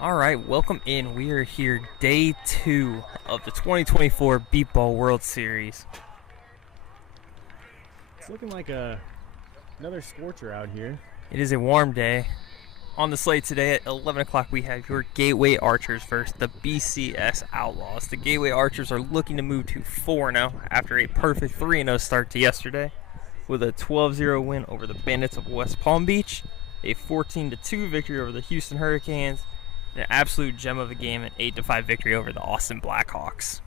All right, welcome in. We are here day 2 of the 2024 Beepball World Series. It's looking like another scorcher out here. It is a warm day. On the slate today at 11 o'clock, we have your Gateway Archers versus the BCS Outlaws. The Gateway Archers are looking to move to 4-0 after a perfect 3-0 start to yesterday with a 12-0 win over the Bandits of West Palm Beach, a 14-2 victory over the Houston Hurricanes, an absolute gem of a game, an 8-5 victory over the Austin Blackhawks.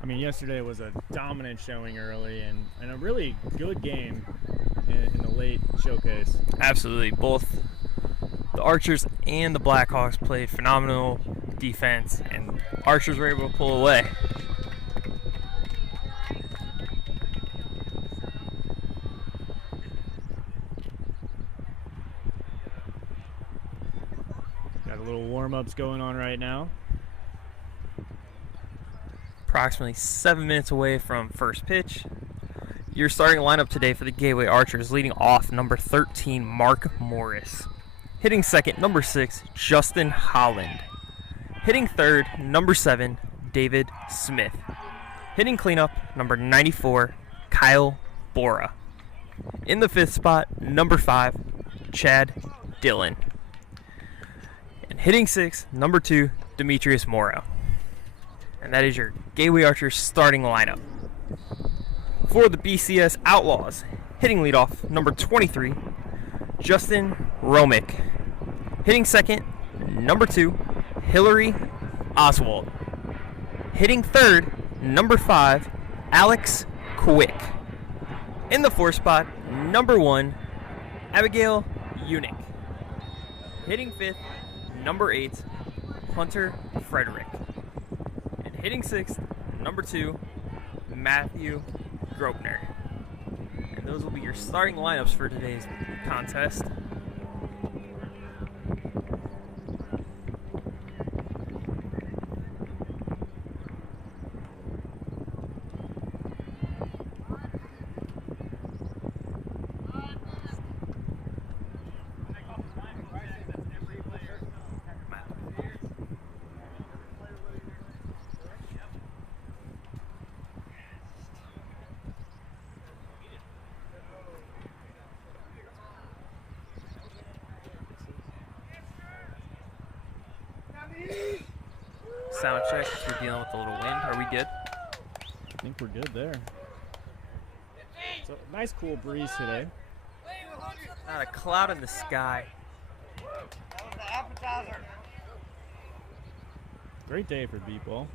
I mean, yesterday was a dominant showing early and a really good game in the late showcase. Absolutely. Both the Archers and the Blackhawks played phenomenal defense, and Archers were able to pull away. Got a little warm-ups going on right now. Approximately 7 minutes away from first pitch. Your starting lineup today for the Gateway Archers, leading off number 13, Mark Morris. Hitting second, number 6, Justin Holland. Hitting third, number 7, David Smith. Hitting cleanup, number 94, Kyle Bora. In the fifth spot, number 5, Chad Dillon. And hitting 6, number 2, Demetrius Morrow. And that is your Gateway Archers starting lineup. For the BCS Outlaws, hitting leadoff, number 23, Justin Romick. Hitting second, number 2, Hillary Oswald. Hitting third, number 5, Alex Quick. In the fourth spot, number 1, Abigail Unick. Hitting fifth, number 8, Hunter Frederick. And hitting sixth, number 2, Matthew Grobner. And those will be your starting lineups for today's contest. Sound check, we're dealing with a little wind. Are we good? I think we're good there. So nice cool breeze today. Not a cloud in the sky. Great day for Beepball.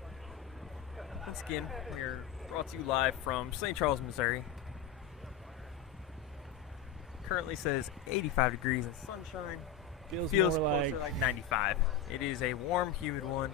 Once again, we're brought to you live from St. Charles, Missouri. Currently says 85 degrees and sunshine. Feels Feels more closer like 95. It is a warm, humid one.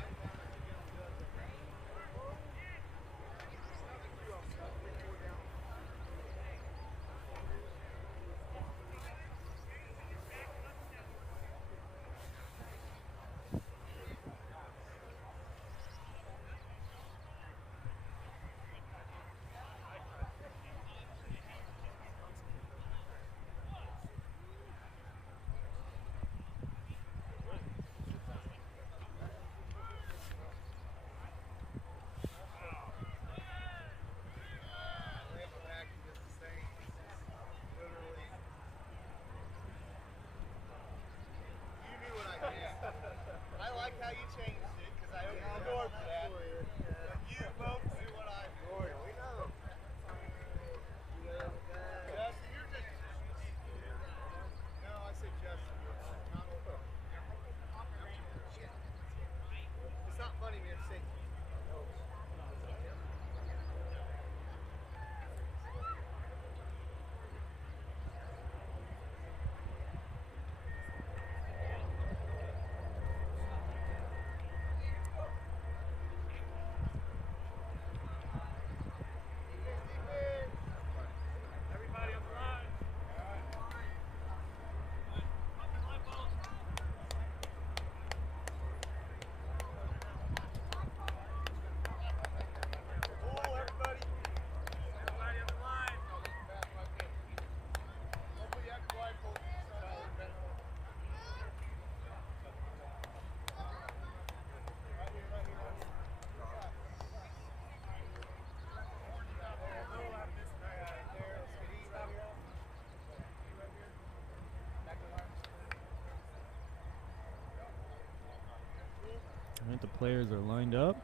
All right, the players are lined up,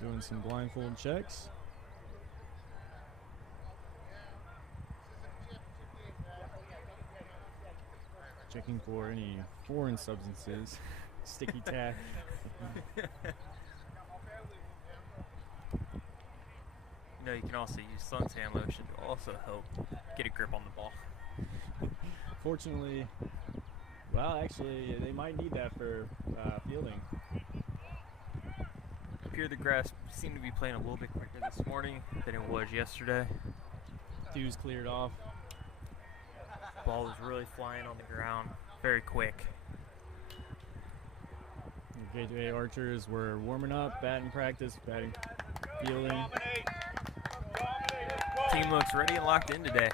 doing some blindfold checks. Checking for any foreign substances, sticky tack. You know, you can also use suntan lotion to also help get a grip on the ball. Fortunately, well, actually, they might need that for fielding. Up here, the grass seemed to be playing a little bit quicker this morning than it was yesterday. Dew's cleared off. Ball was really flying on the ground very quick. The Gateway Archers were warming up, batting practice, batting, fielding. Team looks ready and locked in today.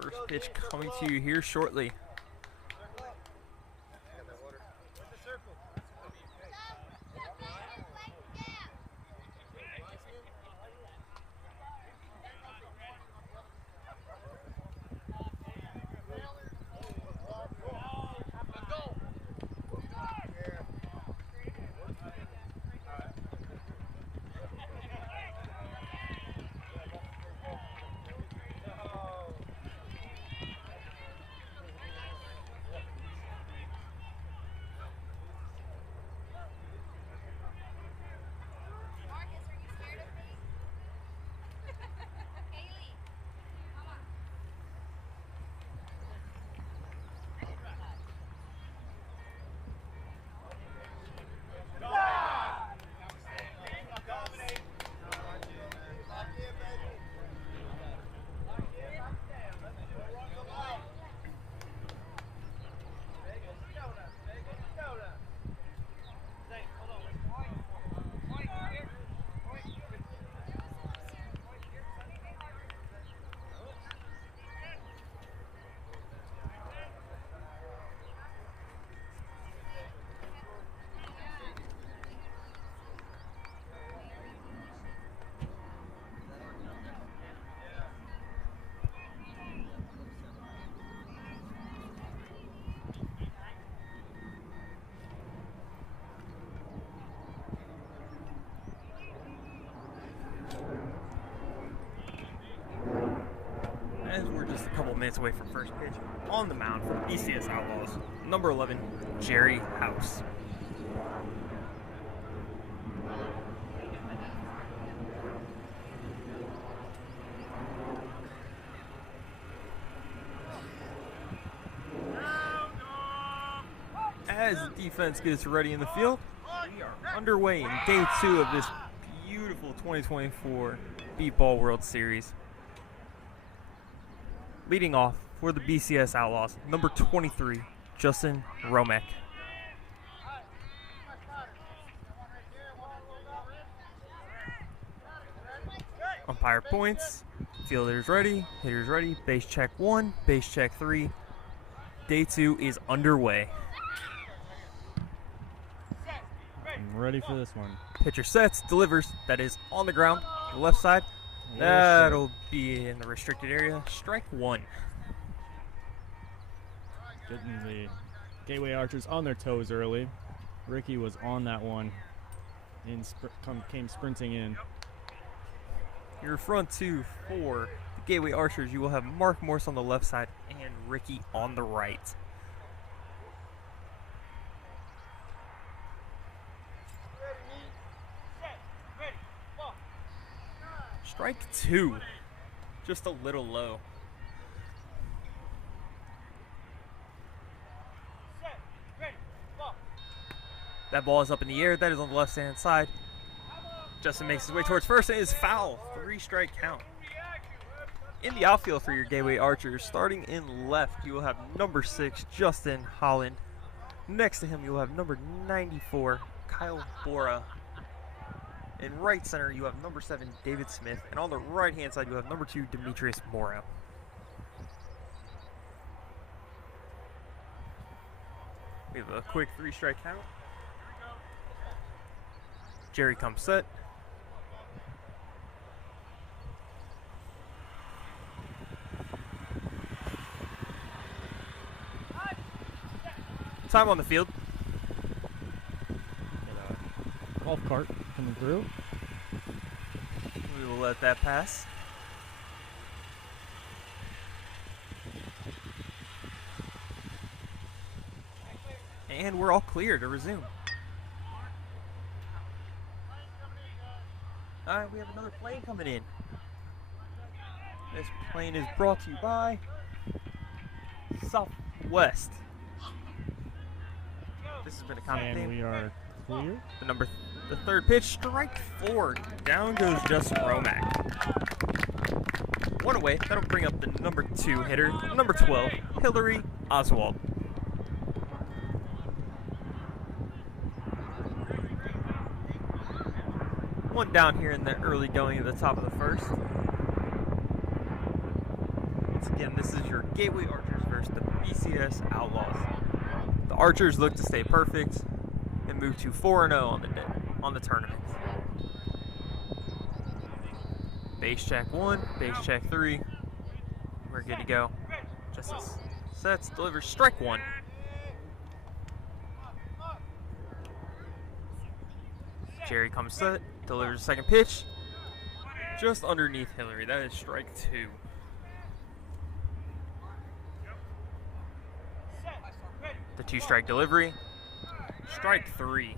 First pitch coming to you here shortly. As we're just a couple minutes away from first pitch, on the mound for BCS Outlaws, number 11, Jerry House. As the defense gets ready in the field, we are underway in day 2 of this beautiful 2024 Beepball World Series. Leading off for the BCS Outlaws, number 23, Justin Romek. Umpire points, fielders ready, hitters ready, base check 1, base check 3. Day 2 is underway. I'm ready for this one. Pitcher sets, delivers, that is on the ground, the left side. That'll be in the restricted area. Strike 1. Getting the Gateway Archers on their toes early. Ricky was on that one and came sprinting in. Your front 2 for the Gateway Archers, you will have Mark Morse on the left side and Ricky on the right. Strike 2, just a little low. That ball is up in the air. That is on the left-hand side. Justin makes his way towards first and is foul. 3-strike count. In the outfield for your Gateway Archers, starting in left, you will have number 6, Justin Holland. Next to him, you will have number 94, Kyle Bora. In right center, you have number 7, David Smith. And on the right-hand side, you have number 2, Demetrius Morrow. We have a quick 3-strike count. Jerry comes set. Time on the field. Got a golf cart coming through. We will let that pass. And we're all clear to resume. All right, we have another plane coming in. This plane is brought to you by Southwest. This has been a common And theme. we are clear. The third pitch, strike 4. Down goes Justin Romack. One away. That'll bring up the number 2 hitter, number 12, Hillary Oswald. One down here in the early going at the top of the first. Once again, this is your Gateway Archers versus the BCS Outlaws. The Archers look to stay perfect and move to 4-0 on the tournament. Base check 1, base check 3. We're good to go. Justice sets, delivers strike 1. Jerry comes set, delivers the second pitch. Just underneath Hillary. That is strike 2. The 2-strike delivery. Strike 3.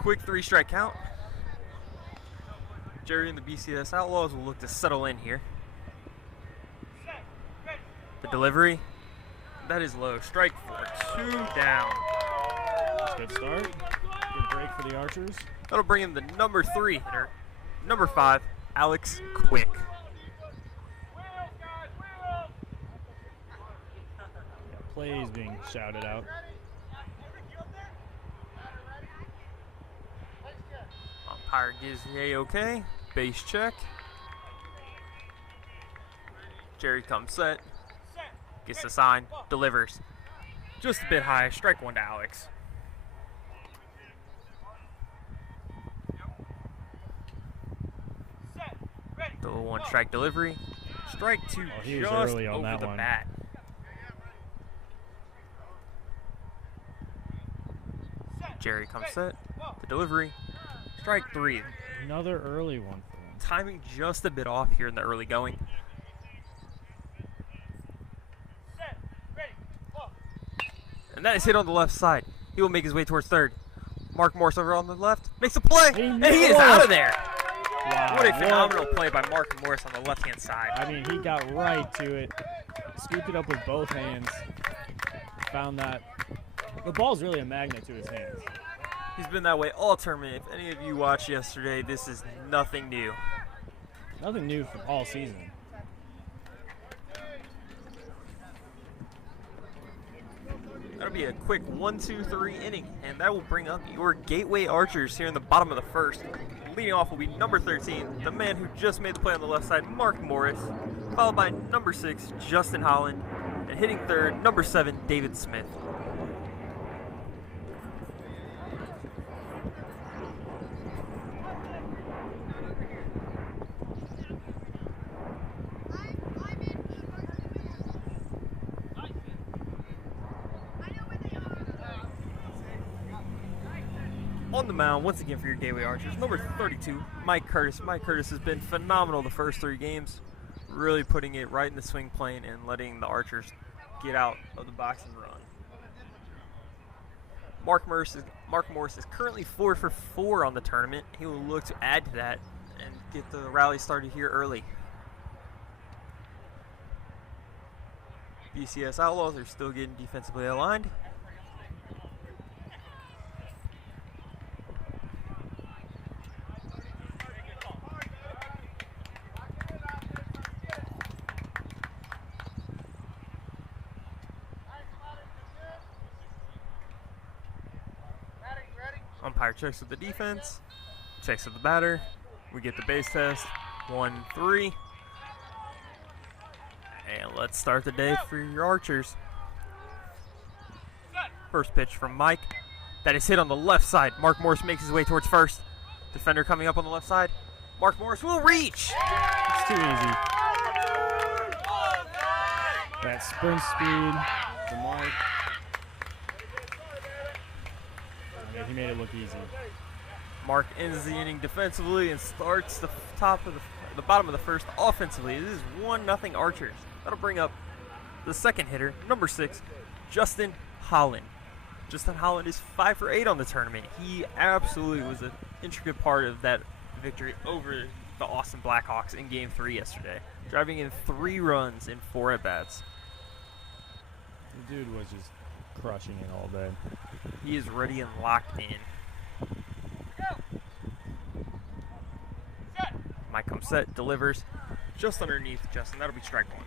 Quick 3-strike count. Jerry and the BCS Outlaws will look to settle in here. The delivery. That is low. Strike 4. 2 down. Good start. Good break for the Archers. That'll bring in the number 3 hitter, number 5, Alex Quick. Plays being shouted out. Umpire gives the A-OK. Base check. Jerry comes set. Gets the sign. Delivers. Just a bit high. Strike 1 to Alex. The 1-strike delivery. Strike 2 he was just early on over that the one. bat. Jerry comes set. The delivery. Strike 3. Another early one for him. Timing just a bit off here in the early going. And that is hit on the left side. He will make his way towards third. Mark Morse over on the left. Makes a play. And he is out of there. Wow, What a phenomenal play by Mark Morris on the left-hand side. I mean, he got right to it. Scooped it up with both hands. Found that. The ball's really a magnet to his hands. He's been that way all tournament. If any of you watched yesterday, this is nothing new. Nothing new from all season. That'll be a quick 1-2-3 inning, and that will bring up your Gateway Archers here in the bottom of the first. Leading off will be number 13, the man who just made the play on the left side, Mark Morris, followed by number 6, Justin Holland, and hitting third, number 7, David Smith. On the mound, once again for your Gateway Archers, number 32, Mike Curtis. Mike Curtis has been phenomenal the first 3 games, really putting it right in the swing plane and letting the Archers get out of the box and run. Mark Morris is currently 4 for 4 on the tournament. He will look to add to that and get the rally started here early. BCS Outlaws are still getting defensively aligned. Umpire checks with the defense, checks with the batter. We get the base test, 1-3. And let's start the day for your Archers. First pitch from Mike. That is hit on the left side. Mark Morris makes his way towards first. Defender coming up on the left side. Mark Morris will reach. It's too easy. That sprint speed for Mark. look easy. Mark ends the inning defensively and starts the bottom of the first offensively. It is 1-0 Archers. That'll bring up the second hitter, number 6, Justin Holland. Justin Holland is 5 for 8 on the tournament. He absolutely was an intricate part of that victory over the Austin Blackhawks in Game 3 yesterday, driving in 3 runs in 4 at-bats. The dude was just crushing it all day. He is ready and locked in. Mike comes set, delivers just underneath Justin. That'll be strike 1.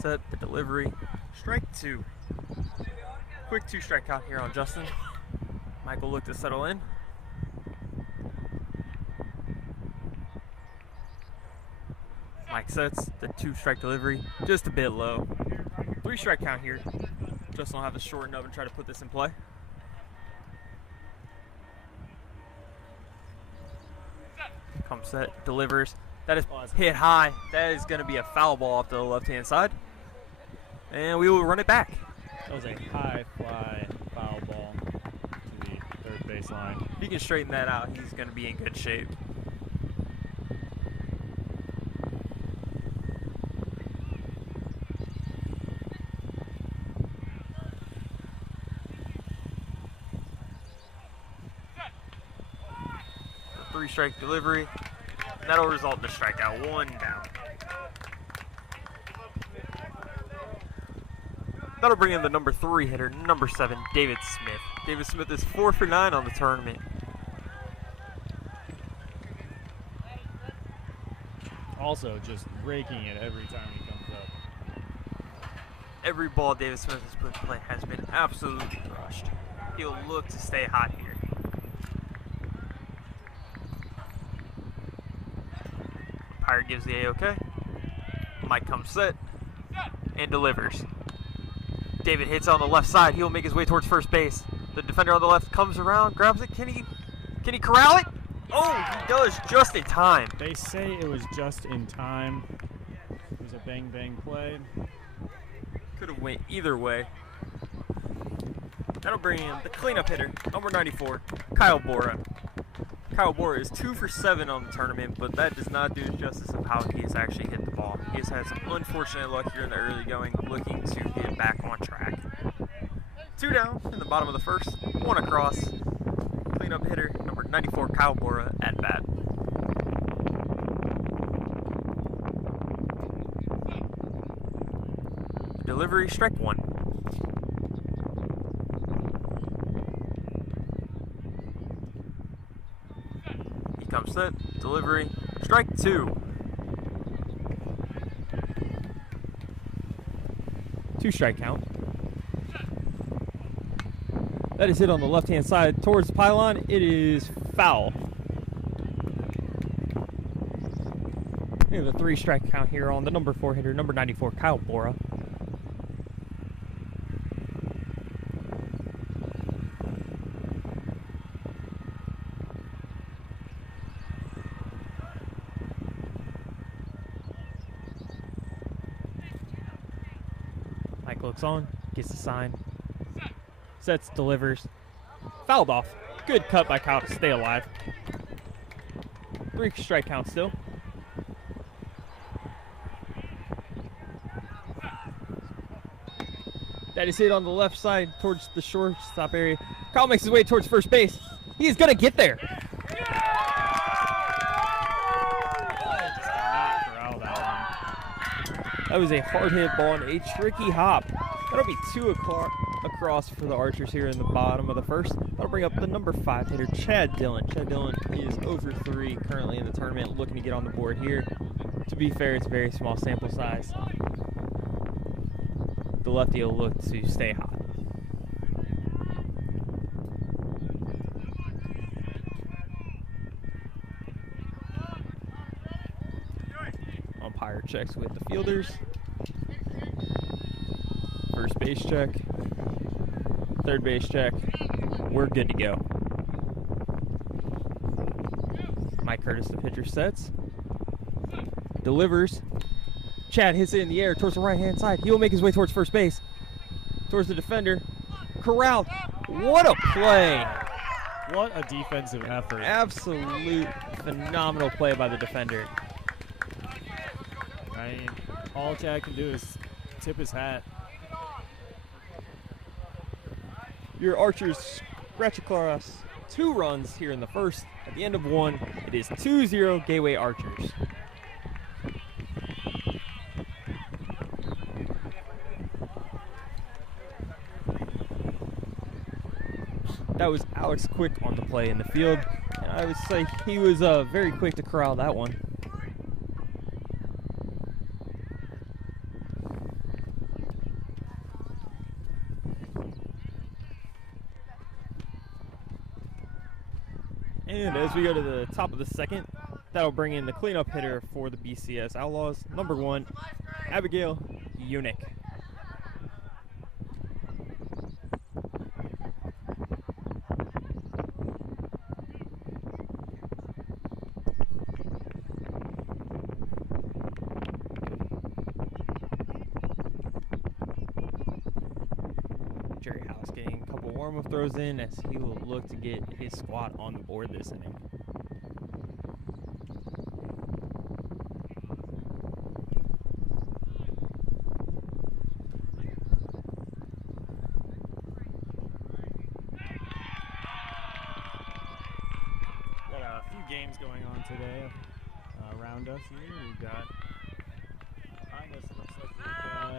Set the delivery, strike 2. Quick 2-strike count here on Justin. Mike will look to settle in. Mike sets the 2-strike delivery, just a bit low. 3-strike count here. Justin will have to shorten up and try to put this in play. Comes set, delivers. That is hit high. That is going to be a foul ball off to the left-hand side. And we will run it back. That was a high fly foul ball to the third baseline. If he can straighten that out, he's going to be in good shape. The 3-strike delivery. And that'll result in a strikeout. 1 down. That'll bring in the number 3 hitter, number 7, David Smith. David Smith is 4 for 9 on the tournament. Also just raking it every time he comes up. Every ball David Smith has put in play has been absolutely crushed. He'll look to stay hot here. Umpire gives the A-OK. Mike comes set and delivers. David hits on the left side. He'll make his way towards first base. The defender on the left comes around, grabs it. Can he corral it? Oh, he does just in time. They say it was just in time. It was a bang play. Could have went either way. That'll bring in the cleanup hitter, number 94, Kyle Bora. Kyle Bora is 2 for 7 on the tournament, but that does not do justice of how he has actually hit the ball. He has had some unfortunate luck here in the early going, looking to get back on track. 2 down in the bottom of the first, 1 across. Cleanup hitter, number 94, Kyle Bora, at bat. Delivery, strike 1. Comes set, delivery, strike 2. 2-strike count. That is hit on the left-hand side towards the pylon. It is foul. We have a 3-strike count here on the number 4 hitter, number 94, Kyle Bora. Looks on, gets the sign, sets, delivers, fouled off. Good cut by Kyle to stay alive. 3-strike count still. That is hit on the left side towards the shortstop area. Kyle makes his way towards first base. He is going to get there. That was a hard hit ball and a tricky hop. That'll be 2 across for the Archers here in the bottom of the first. That'll bring up the number 5 hitter, Chad Dillon. Chad Dillon is 0 for 3 currently in the tournament, looking to get on the board here. To be fair, it's a very small sample size. The lefty will look to stay hot. Umpire checks with the fielders. First base check. Third base check. We're good to go. Mike Curtis, the pitcher, sets. Delivers. Chad hits it in the air towards the right-hand side. He will make his way towards first base. towards the defender. Corralled. What a play. What a defensive effort. Absolute phenomenal play by the defender. I mean, all Chad can do is tip his hat. Your Archers scratch across 2 runs here in the first. At the end of 1, it is 2-0 Gateway Archers. That was Alex Quick on the play in the field. And I would say he was very quick to corral that one. And as we go to the top of the second, that'll bring in the cleanup hitter for the BCS Outlaws, number 1, Abigail Unick. Jerry House getting a couple warm-up throws in as he will look to get his squad on the board this inning. Got a few games going on today around us here. We've got behind us, it looks like we've got.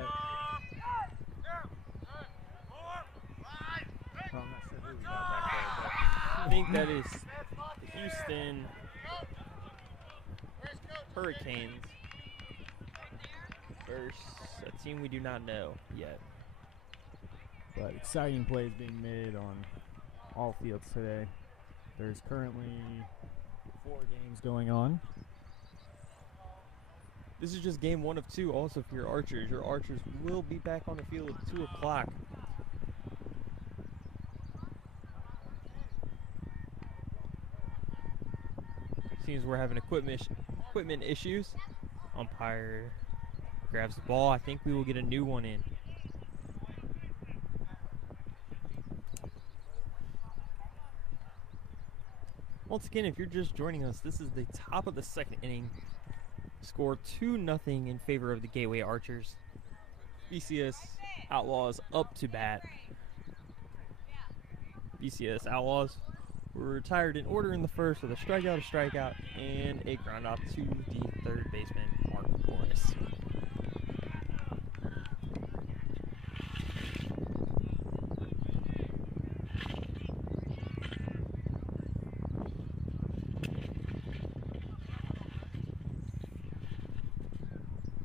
Well, I'm not sure who we got back there, I think that is the Houston Hurricanes versus a team we do not know yet. but exciting plays being made on all fields today. There's currently 4 games going on. This is just game 1 of 2 also for your Archers. Your Archers will be back on the field at 2 o'clock. Seems we're having equipment issues. Umpire grabs the ball. I think we will get a new one in. Once again, if you're just joining us, this is the top of the second inning. Score 2-0 in favor of the Gateway Archers. BCS Outlaws up to bat. BCS Outlaws were retired in order in the first with a strikeout, and a ground out to the third baseman, Mark Morris.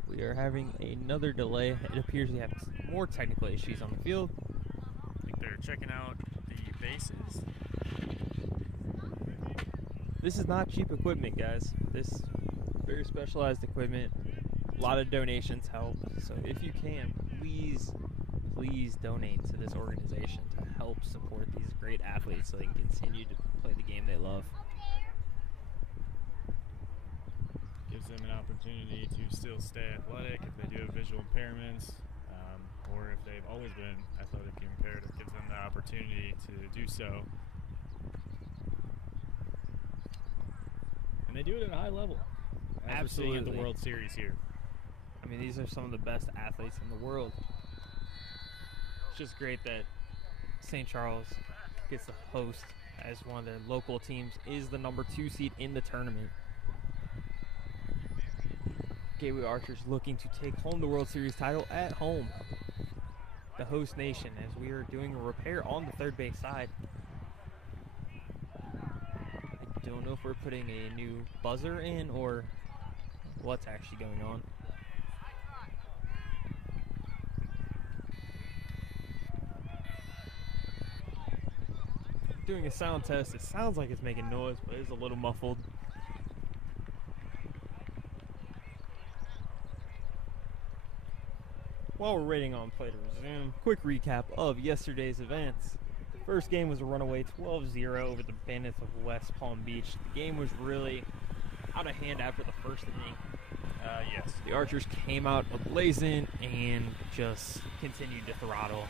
We are having another delay. It appears we have more technical issues on the field. I think they're checking out the bases. This is not cheap equipment, guys. This very specialized equipment. A lot of donations help. So if you can, please donate to this organization to help support these great athletes so they can continue to play the game they love. Gives them an opportunity to still stay athletic if they do have visual impairments, or if they've always been athletically impaired, it gives them the opportunity to do so. And they do it at a high level. As we're seeing at the World Series here. I mean, these are some of the best athletes in the world. It's just great that St. Charles gets to host as one of their local teams, is the number 2 seed in the tournament. Gateway Archers looking to take home the World Series title at home. The host nation, as we are doing a repair on the third base side. I don't know if we're putting a new buzzer in or what's actually going on. Doing a sound test. It sounds like it's making noise, but it's a little muffled. While we're waiting on play to resume, quick recap of yesterday's events. The first game was a runaway 12-0 over the Bandits of West Palm Beach. The game was really out of hand after the first inning. Yes. The Archers came out ablazing and just continued to throttle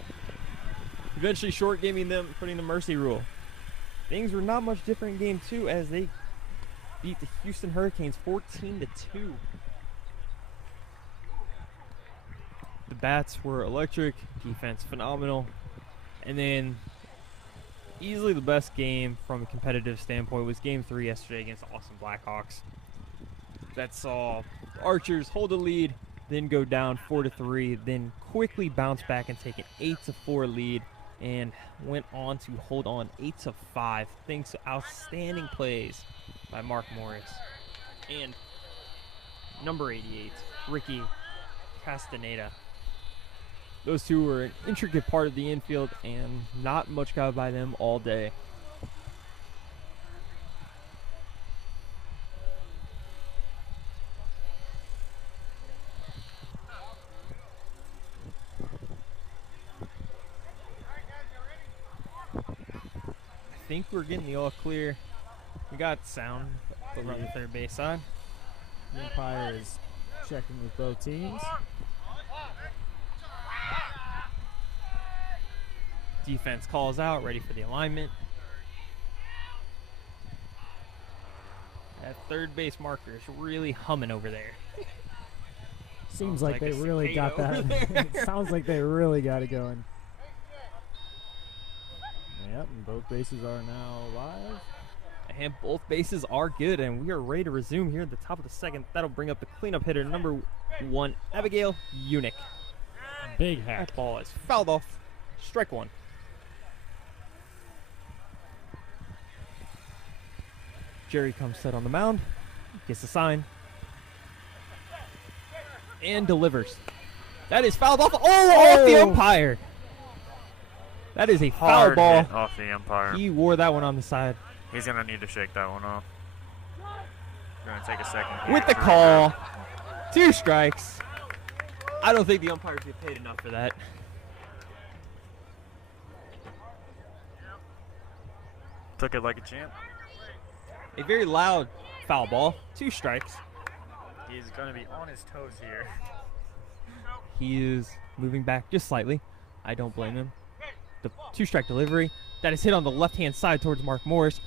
eventually short gaming them, putting the mercy rule. Things were not much different in game 2 as they beat the Houston Hurricanes 14-2. The bats were electric, defense phenomenal, and then easily the best game from a competitive standpoint was game 3 yesterday against the Austin Blackhawks. That saw Archers hold the lead, then go down 4-3, then quickly bounce back and take an 8-4 lead, and went on to hold on 8-5 thanks to outstanding plays by Mark Morris and number 88, Ricky Castaneda. Those two were an intricate part of the infield, and not much got by them all day. I think we're getting the all clear. We got sound over on the third base side. The umpire is checking with both teams. Defense calls out, ready for the alignment. That third base marker is really humming over there. Seems Sounds like they a really got cicada that. over there. It sounds like they really got it going. Yep, and both bases are now live. And both bases are good, and we are ready to resume here at the top of the second. That'll bring up the cleanup hitter, number 1, Abigail Unick. Big hack. That ball is fouled off. Strike 1. Jerry comes set on the mound, gets the sign, and delivers. That is fouled off. Off the umpire. That is a foul Hard ball. hit off the umpire. He wore that one on the side. He's going to need to shake that one off. Going to take a second. With the call, 2 strikes. I don't think the umpires get paid enough for that. Took it like a champ. A very loud foul ball, 2 strikes. He's going to be on his toes here. He is moving back just slightly. I don't blame him. The 2-strike delivery. That is hit on the left-hand side towards Mark Morris.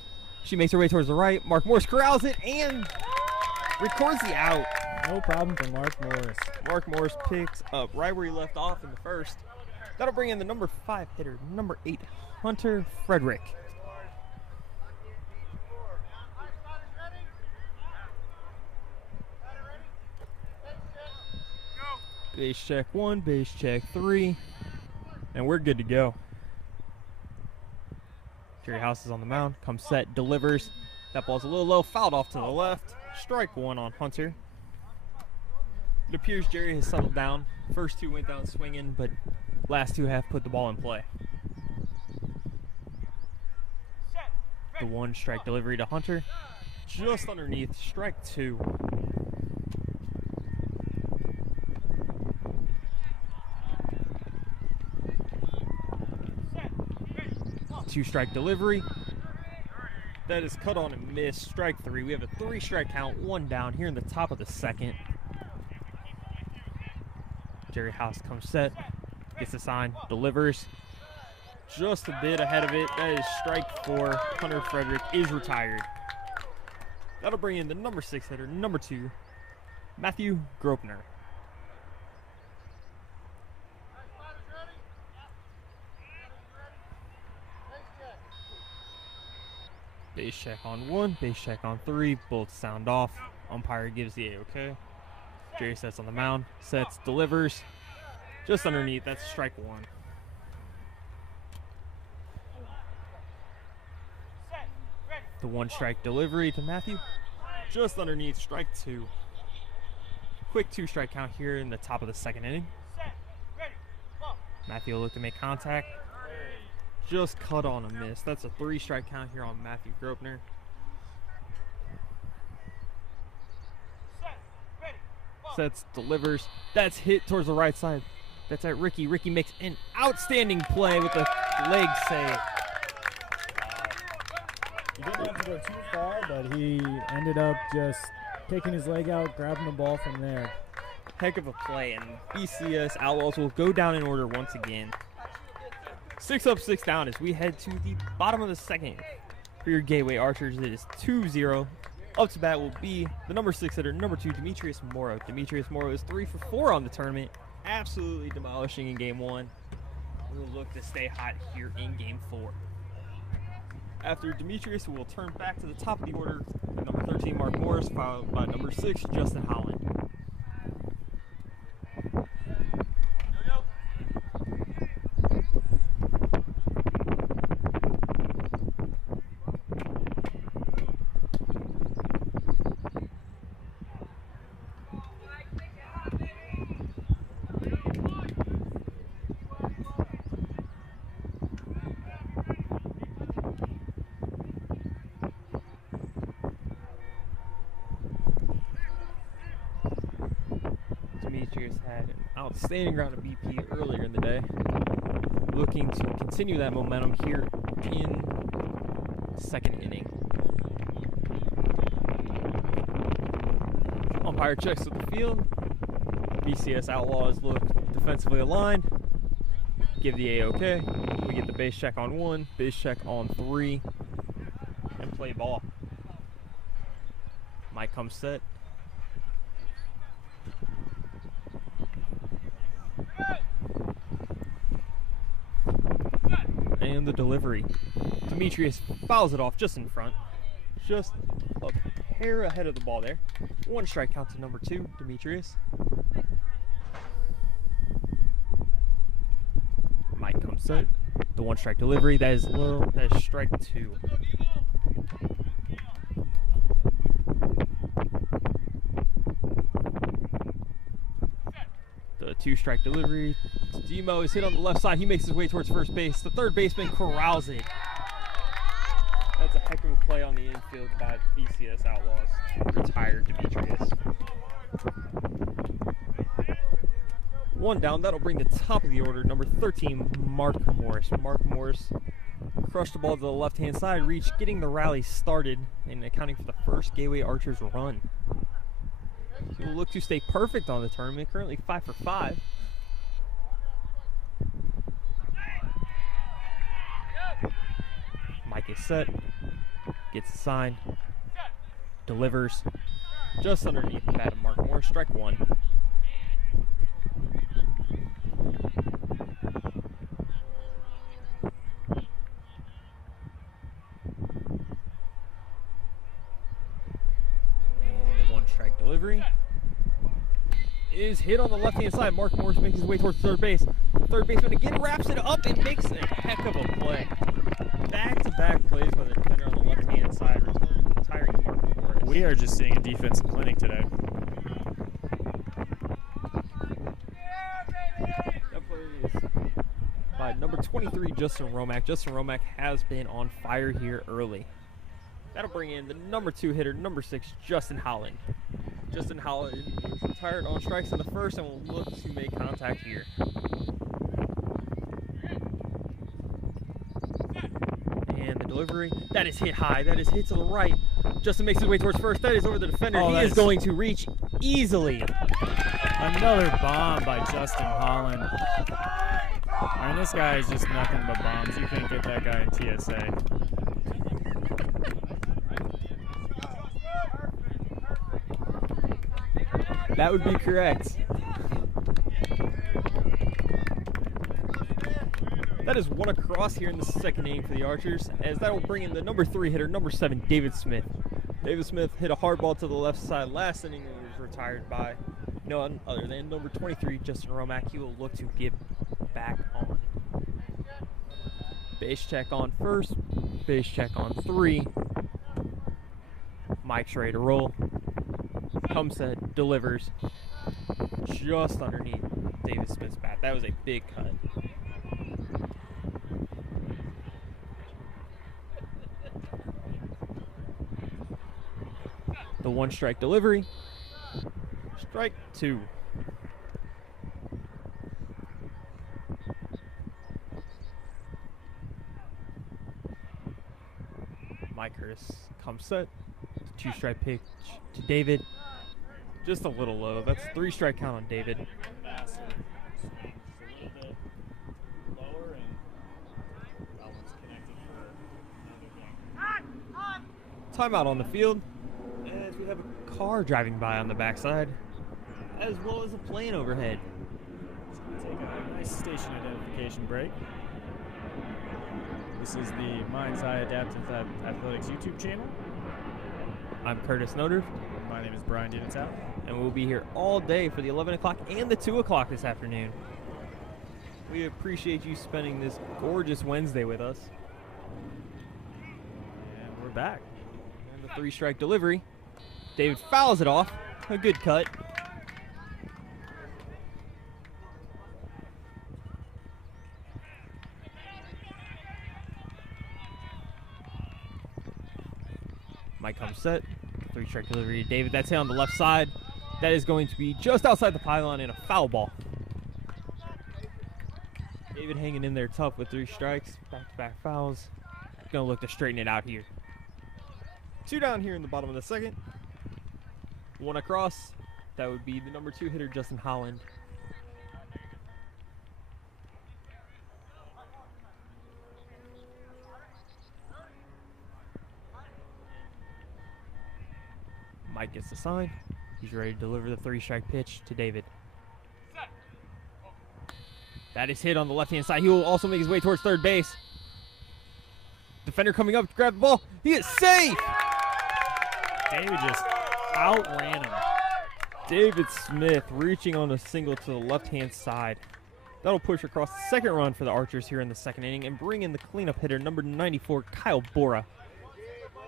She makes her way towards the right. Mark Morris corrals it and records the out. No problem for Mark Morris. Mark Morris picks up right where he left off in the first. That'll bring in the number 5 hitter, number 8, Hunter Frederick. Base check 1, base check 3, and we're good to go. Jerry House is on the mound, comes set, delivers. That ball's a little low, fouled off to the left. Strike 1 on Hunter. It appears Jerry has settled down. First 2 went down swinging, but last 2 have put the ball in play. The 1-strike delivery to Hunter, just underneath, strike 2. 2-strike delivery. That is cut on and missed. Strike 3. We have a 3-strike count, 1 down here in the top of the second. Jerry House comes set, gets the sign, delivers. Just a bit ahead of it. That is strike 4. Hunter Frederick is retired. That'll bring in the number 6 hitter, number 2, Matthew Gropner. Base check on 1, base check on 3, both sound off. Umpire gives the A-OK. Jerry sets on the mound, sets, delivers. Just underneath, that's strike 1. The 1-strike delivery to Matthew, just underneath, strike 2. Quick 2-strike count here in the top of the second inning. Matthew will look to make contact. Just cut on a miss. That's a 3-strike count here on Matthew Gropner. Sets, delivers. That's hit towards the right side. That's at Ricky. Ricky makes an outstanding play with the leg save. He didn't have to go too far, but he ended up just taking his leg out, grabbing the ball from there. Heck of a play, and BCS Outlaws will go down in order once again. 6 up, 6 down as we head to the bottom of the second. For your Gateway Archers, it is 2-0. Up to bat will be the number 6 hitter, number 2, Demetrius Morrow. Demetrius Morrow is 3 for 4 on the tournament, absolutely demolishing in game 1. We'll look to stay hot here in game 4. After Demetrius, we will turn back to the top of the order. Number 13, Mark Morris, followed by number 6, Justin Holland. Demetrius had an outstanding round of BP earlier in the day. Looking to continue that momentum here in the second inning. Umpire checks with the field. BCS Outlaws look defensively aligned. Give the A-OK. We get the base check on 1, base check on 3, and play ball. Mike comes set. And the delivery. Demetrius fouls it off just in front. Just a hair ahead of the ball there. 1 strike count to number 2, Demetrius. Mike comes set. The 1 strike delivery. That is low. That is strike 2. The 2 strike delivery. Demo is hit on the left side. He makes his way towards first base. The third baseman corrals it. That's a heck of a play on the infield by BCS Outlaws. Retired Demetrius. 1 down. That'll bring the top of the order. Number 13, Mark Morris. Mark Morris crushed the ball to the left-hand side reach, getting the rally started and accounting for the first Gateway Archers run. He will look to stay perfect on the tournament. Currently 5 for 5. Mike is set, gets the sign, delivers just underneath the bat of Mark Moore, strike 1. And the 1 strike delivery is hit on the left-hand side. Mark Morris makes his way towards third base. Third baseman again wraps it up and makes a heck of a play. Back-to-back plays by the defender on the left-hand side, retiring Mark Morris. We are just seeing a defensive clinic today. That play is by number 23, Justin Romack. Justin Romack has been on fire here early. That'll bring in the number 2 hitter, number 6, Justin Holland. Justin Holland is retired on strikes in the first and will look to make contact here. And the delivery, that is hit high, that is hit to the right. Justin makes his way towards first, that is over the defender. He is going to reach easily. Another bomb by Justin Holland. I mean, this guy is just nothing but bombs. You can't get that guy in TSA. That would be correct. That is 1 across here in the second inning for the Archers, as that will bring in the number 3 hitter, number 7, David Smith. David Smith hit a hard ball to the left side last inning and was retired by none other than number 23, Justin Romack. He will look to get back on. Base check on first, base check on 3. Mike's ready to roll. Comes set, delivers just underneath David Smith's bat. That was a big cut. The 1 strike delivery. Strike 2. Mike Hurst comes set. 2 strike pitch to David. Just a little low. That's a 3 strike count on David. Timeout on the field, as we have a car driving by on the backside, as well as a plane overhead. Take a nice station identification break. This is the Mind's Eye Adaptive Athletics YouTube channel. I'm Curtis Noder, My name is Brian Divitzau. and we'll be here all day for the 11 o'clock and the 2 o'clock this afternoon. We appreciate you spending this gorgeous Wednesday with us. And we're back. And the 3-strike delivery. David fouls it off. A good cut. Mike comes set. 3-strike delivery to David. That's hit on the left side. That is going to be just outside the pylon and a foul ball. David hanging in there tough with 3 strikes. Back-to-back fouls. Gonna look to straighten it out here. 2 down here in the bottom of the second. 1 across. That would be the number 2 hitter, Justin Holland. Mike gets the sign. He's ready to deliver the 3-strike pitch to David. That is hit on the left-hand side. He will also make his way towards third base. Defender coming up to grab the ball. He is safe! David just outran him. David Smith reaching on a single to the left-hand side. That'll push across the second run for the Archers here in the second inning and bring in the cleanup hitter, number 94, Kyle Bora.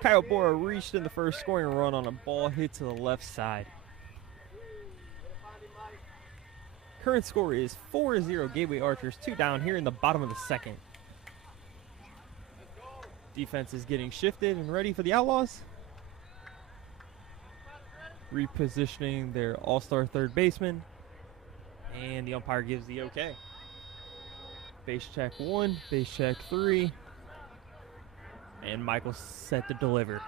Kyle Bora reached in the first, scoring a run on a ball hit to the left side. Current score is 4-0 Gateway Archers, 2 down here in the bottom of the second. Defense is getting shifted and ready for the Outlaws. Repositioning their all-star third baseman. And the umpire gives the okay. Base check 1, base check 3. And Michael's set to deliver.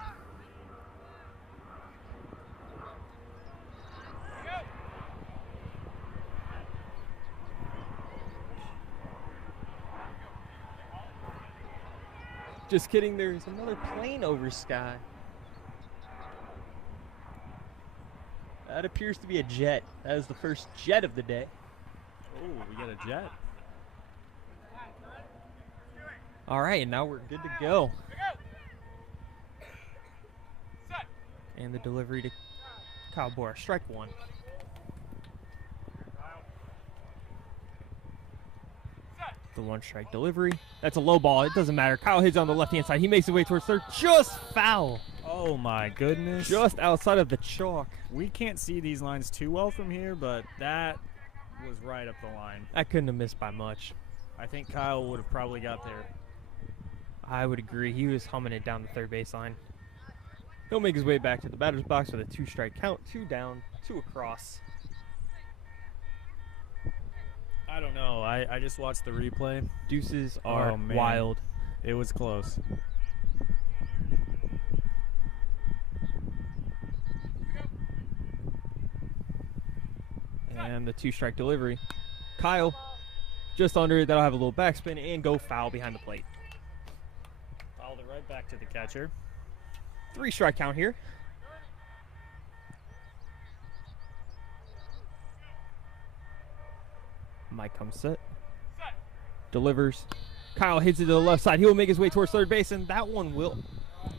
Just kidding, there's another plane over sky. That appears to be a jet. That is the first jet of the day. Oh, we got a jet. All right, and now we're good to go. And the delivery to Kyle Bora. Strike 1. The 1-strike delivery. That's a low ball. It doesn't matter. Kyle hits on the left-hand side. He makes his way towards third. Just foul. Oh my goodness. Just outside of the chalk. We can't see these lines too well from here, but that was right up the line. I couldn't have missed by much. I think Kyle would have probably got there. I would agree. He was humming it down the third baseline. He'll make his way back to the batter's box with a 2-strike count. 2 down, 2 across. I don't know. I just watched the replay. Deuces are Oh, man. wild. It was close. And the 2-strike delivery. Kyle, just under it. That'll have a little backspin and go foul behind the plate. Fouled it right back to the catcher. 3-strike count here. Mike comes set. Delivers. Kyle hits it to the left side. He will make his way towards third base, and that one will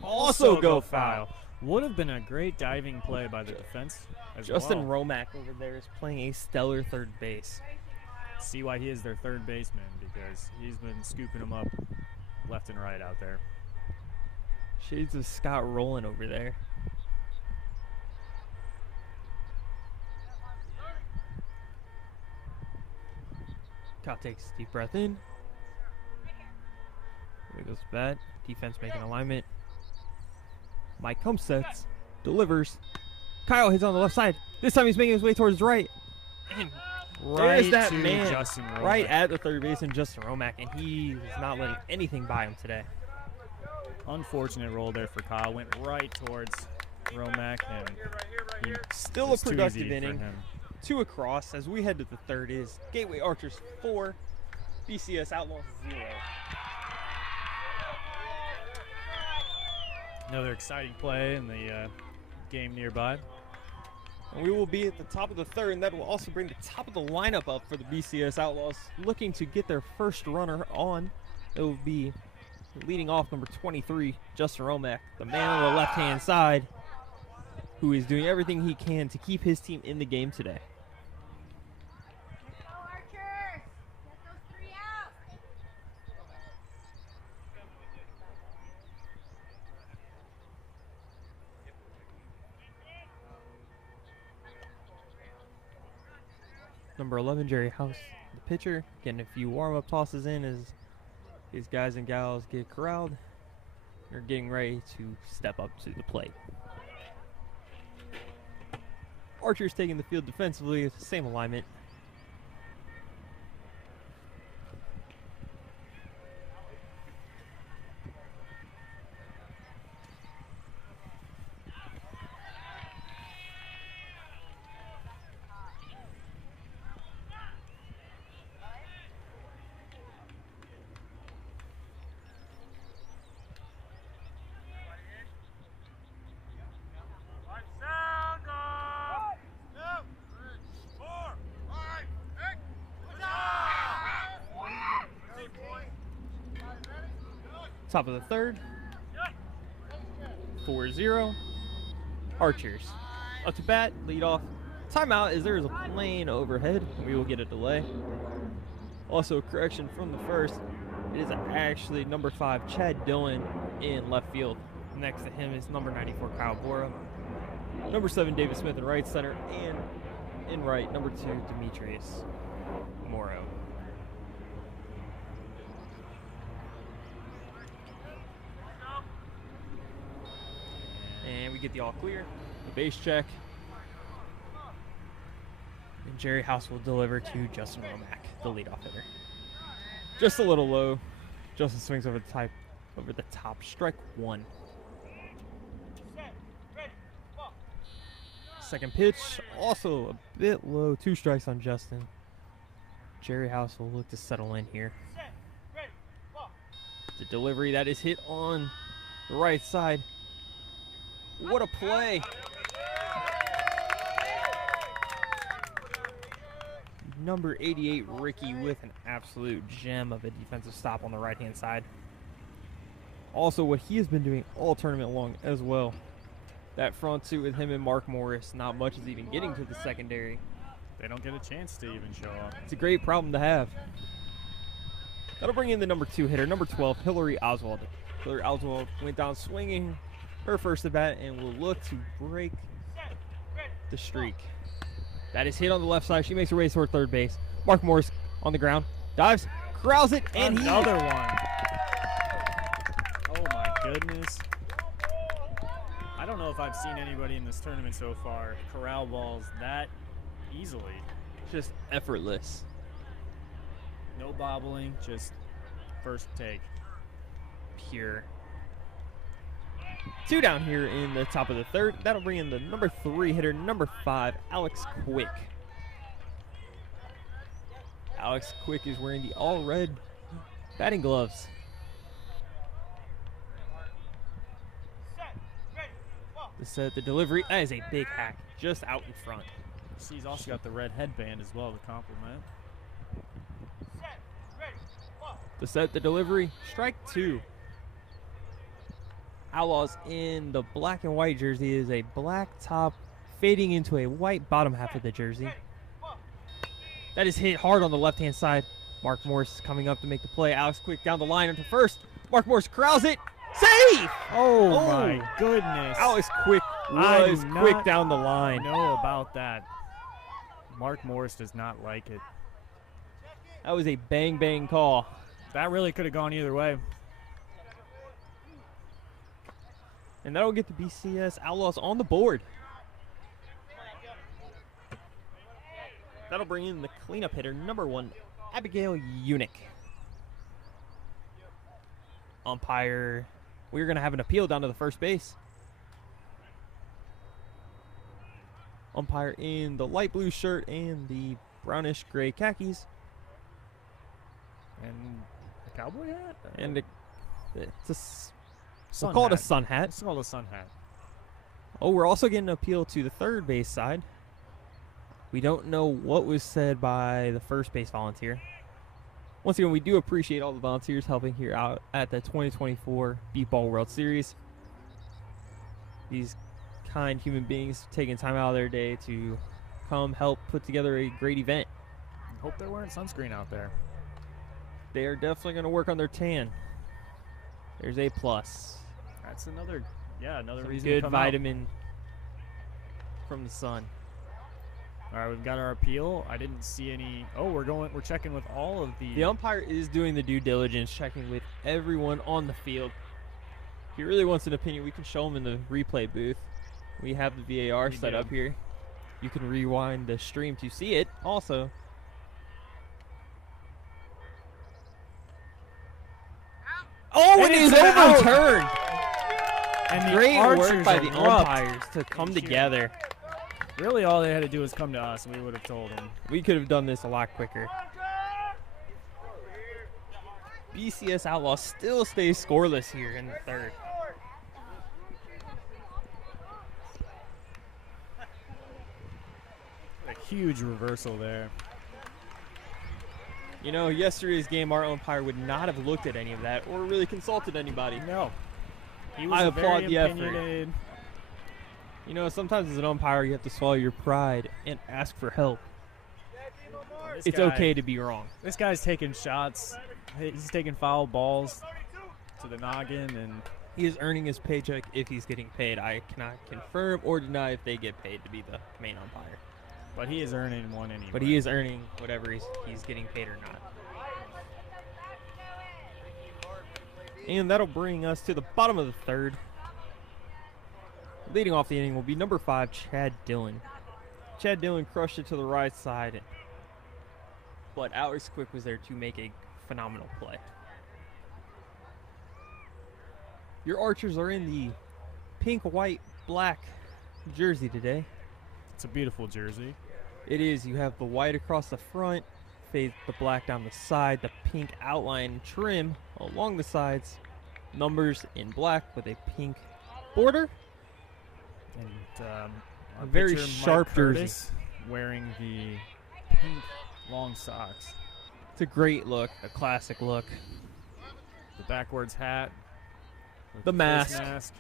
also go foul. Would have been a great diving play by the defense as Justin well. Romack over there is playing a stellar third base. See why he is their third baseman, because he's been scooping them up left and right out there. Shades of Scott Rowland over there. Kyle takes a deep breath in. There goes the bat. Defense making alignment. Mike comes sets. Delivers. Kyle hits on the left side. This time he's making his way towards the right. And Right there's that to man. Justin Romack. Right at the third baseman, Justin Romack. And he is not letting anything by him today. Unfortunate roll there for Kyle. Went right towards Romack, and he Still a was too productive easy for inning. him. 2 across as we head to the third is Gateway Archers 4, BCS Outlaws 0. Another exciting play in the game nearby. And we will be at the top of the third, and that will also bring the top of the lineup up for the BCS Outlaws, looking to get their first runner on. It will be leading off number 23, Justin Romack, the man on the left-hand side, who is doing everything he can to keep his team in the game today. Number 11, Jerry House, the pitcher, getting a few warm-up tosses in as his guys and gals get corralled. They're getting ready to step up to the plate. Archer's taking the field defensively with the same alignment. Top of the third. 4-0. Archers. Up to bat, lead off. Timeout as there is a plane overhead. We will get a delay. Also, a correction from the first. It is actually number 5, Chad Dillon, in left field. Next to him is number 94, Kyle Bora. Number 7, David Smith in right center. And in right, number 2, Demetrius Morrow. And we get the all clear, the base check. And Jerry House will deliver to Justin Romack, the leadoff hitter. Just a little low. Justin swings over the top. Strike 1. Second pitch, also a bit low. 2 strikes on Justin. Jerry House will look to settle in here. The delivery that is hit on the right side. What a play. Number 88, Ricky, with an absolute gem of a defensive stop on the right-hand side. Also, what he has been doing all tournament long as well. That front two with him and Mark Morris, not much is even getting to the secondary. They don't get a chance to even show up. It's a great problem to have. That'll bring in the number 2 hitter, number 12, Hillary Oswald. Hillary Oswald went down swinging her first at bat and will look to break the streak. That is hit on the left side. She makes her way toward third base. Mark Morris on the ground, dives, corrals it, and another one. Oh my goodness. I don't know if I've seen anybody in this tournament so far corral balls that easily. Just effortless. No bobbling, just first take. Pure. 2 down here in the top of the third. That'll bring in the number 3 hitter, number 5, Alex Quick. Alex Quick is wearing the all-red batting gloves. The delivery, that is a big hack, just out in front. He's also got the red headband as well to compliment. The delivery, strike 2. Outlaws in the black and white jersey is a black top fading into a white bottom half of the jersey. That is hit hard on the left-hand side. Mark Morris coming up to make the play. Alex Quick down the line into first. Mark Morris corrals it. Safe! Oh my goodness. Alex Quick was quick down the line. I know about that. Mark Morris does not like it. That was a bang-bang call. That really could have gone either way. And that'll get the BCS Outlaws on the board. That'll bring in the cleanup hitter, number 1, Abigail Unick. Umpire, we're going to have an appeal down to the first base. Umpire in the light blue shirt and the brownish gray khakis. And a cowboy hat? And Sun We'll call it a hat. sun hat. It's called a sun hat. Oh, we're also getting an appeal to the third base side. We don't know what was said by the first base volunteer. Once again, we do appreciate all the volunteers helping here out at the 2024 Beepball World Series. These kind human beings taking time out of their day to come help put together a great event. Hope they're wearing sunscreen out there. They are definitely going to work on their tan. There's a plus. That's another Some reason to good come vitamin from the sun. out. All right, we've got our appeal. I didn't see any. Oh, we're checking with all of the. The umpire is doing the due diligence, checking with everyone on the field. If he really wants an opinion, we can show him in the replay booth. We have the VAR set up here. You can rewind the stream to see it. Also, And it is it's out. overturned. And the Great Archers work by the erupt. umpires to come in cheer. together. Really, all they had to do was come to us, and we would have told them. We could have done this a lot quicker. BCS Outlaws still stays scoreless here in the third. A huge reversal there. You know, yesterday's game, our umpire would not have looked at any of that or really consulted anybody. No. He was I a applaud very the effort. opinionated. You know, sometimes as an umpire, you have to swallow your pride and ask for help. This It's guy- okay to be wrong. This guy's taking shots. He's taking foul balls to the noggin, and He is earning his paycheck if he's getting paid. I cannot confirm or deny if they get paid to be the main umpire. but he is earning one anyway. But he is earning whatever he's getting paid or not. And that'll bring us to the bottom of the third. Leading off the inning will be number 5, Chad Dillon. Chad Dillon crushed it to the right side, but Alex Quick was there to make a phenomenal play. Your Archers are in the pink, white, black jersey today. It's a beautiful jersey. It is. You have the white across the front, fade the black down the side, the pink outline trim along the sides, numbers in black with a pink border. And A our very pitcher, sharp Mike jersey. Curtis, wearing the pink long socks. It's a great look, a classic look. The backwards hat. with The face mask.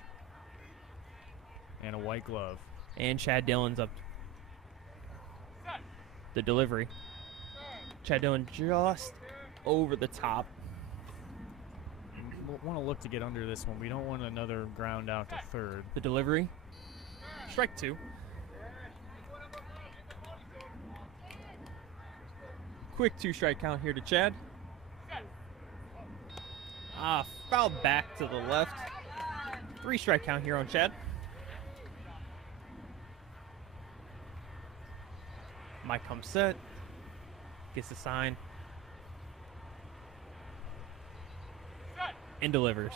And a white glove. And Chad Dillon's up. The delivery. Chad Dillon just over the top. We want to look to get under this one. We don't want another ground out to third. The delivery. Strike 2. Quick 2-strike count here to Chad. Foul back to the left. 3-strike count here on Chad. Mike comes set. Gets the sign. And delivers.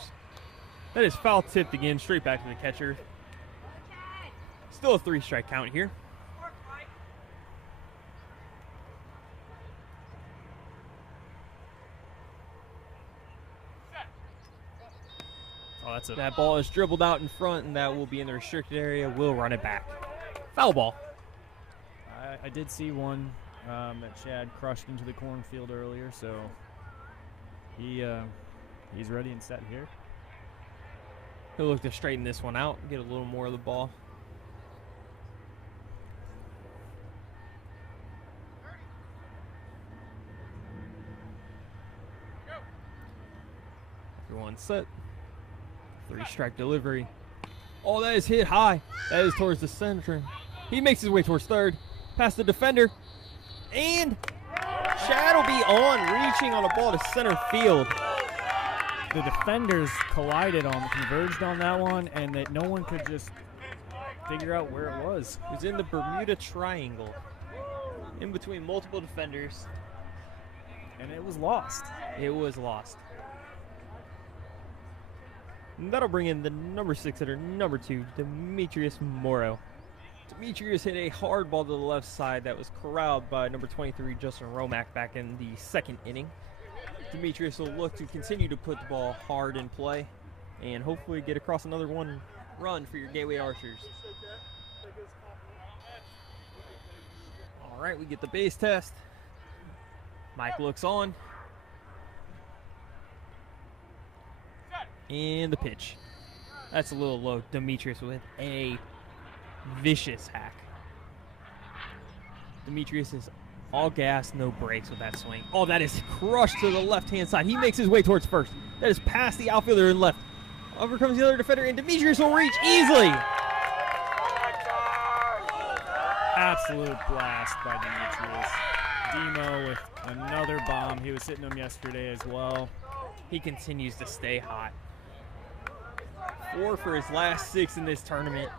That is foul tipped again, straight back to the catcher. Still a 3-strike count here. Oh, that's a That ball is dribbled out in front, and that will be in the restricted area. We'll run it back. Foul ball. I did see one that Chad crushed into the cornfield earlier, so he's ready and set here. He'll look to straighten this one out, get a little more of the ball. Everyone set. 3-strike delivery. Oh, that is hit high. That is towards the center. He makes his way towards third. Past the defender. And Chad will be on, reaching on a ball to center field. The defenders converged on that one, and that no one could just figure out where it was. It was in the Bermuda Triangle. In between multiple defenders. And it was lost. It was lost. And that'll bring in the number 6 hitter, number 2, Demetrius Morrow. Demetrius hit a hard ball to the left side that was corralled by number 23, Justin Romack, back in the second inning. Demetrius will look to continue to put the ball hard in play and hopefully get across another one run for your Gateway Archers. All right, we get the base test. Mike looks on. And the pitch. That's a little low. Demetrius with a vicious hack. Demetrius is all gas, no brakes with that swing. Oh, that is crushed to the left-hand side. He makes his way towards first. That is past the outfielder and left. Over comes the other defender, and Demetrius will reach easily. Absolute blast by Demetrius. Demo with another bomb. He was hitting them yesterday as well. He continues to stay hot. 4 for his last 6 in this tournament.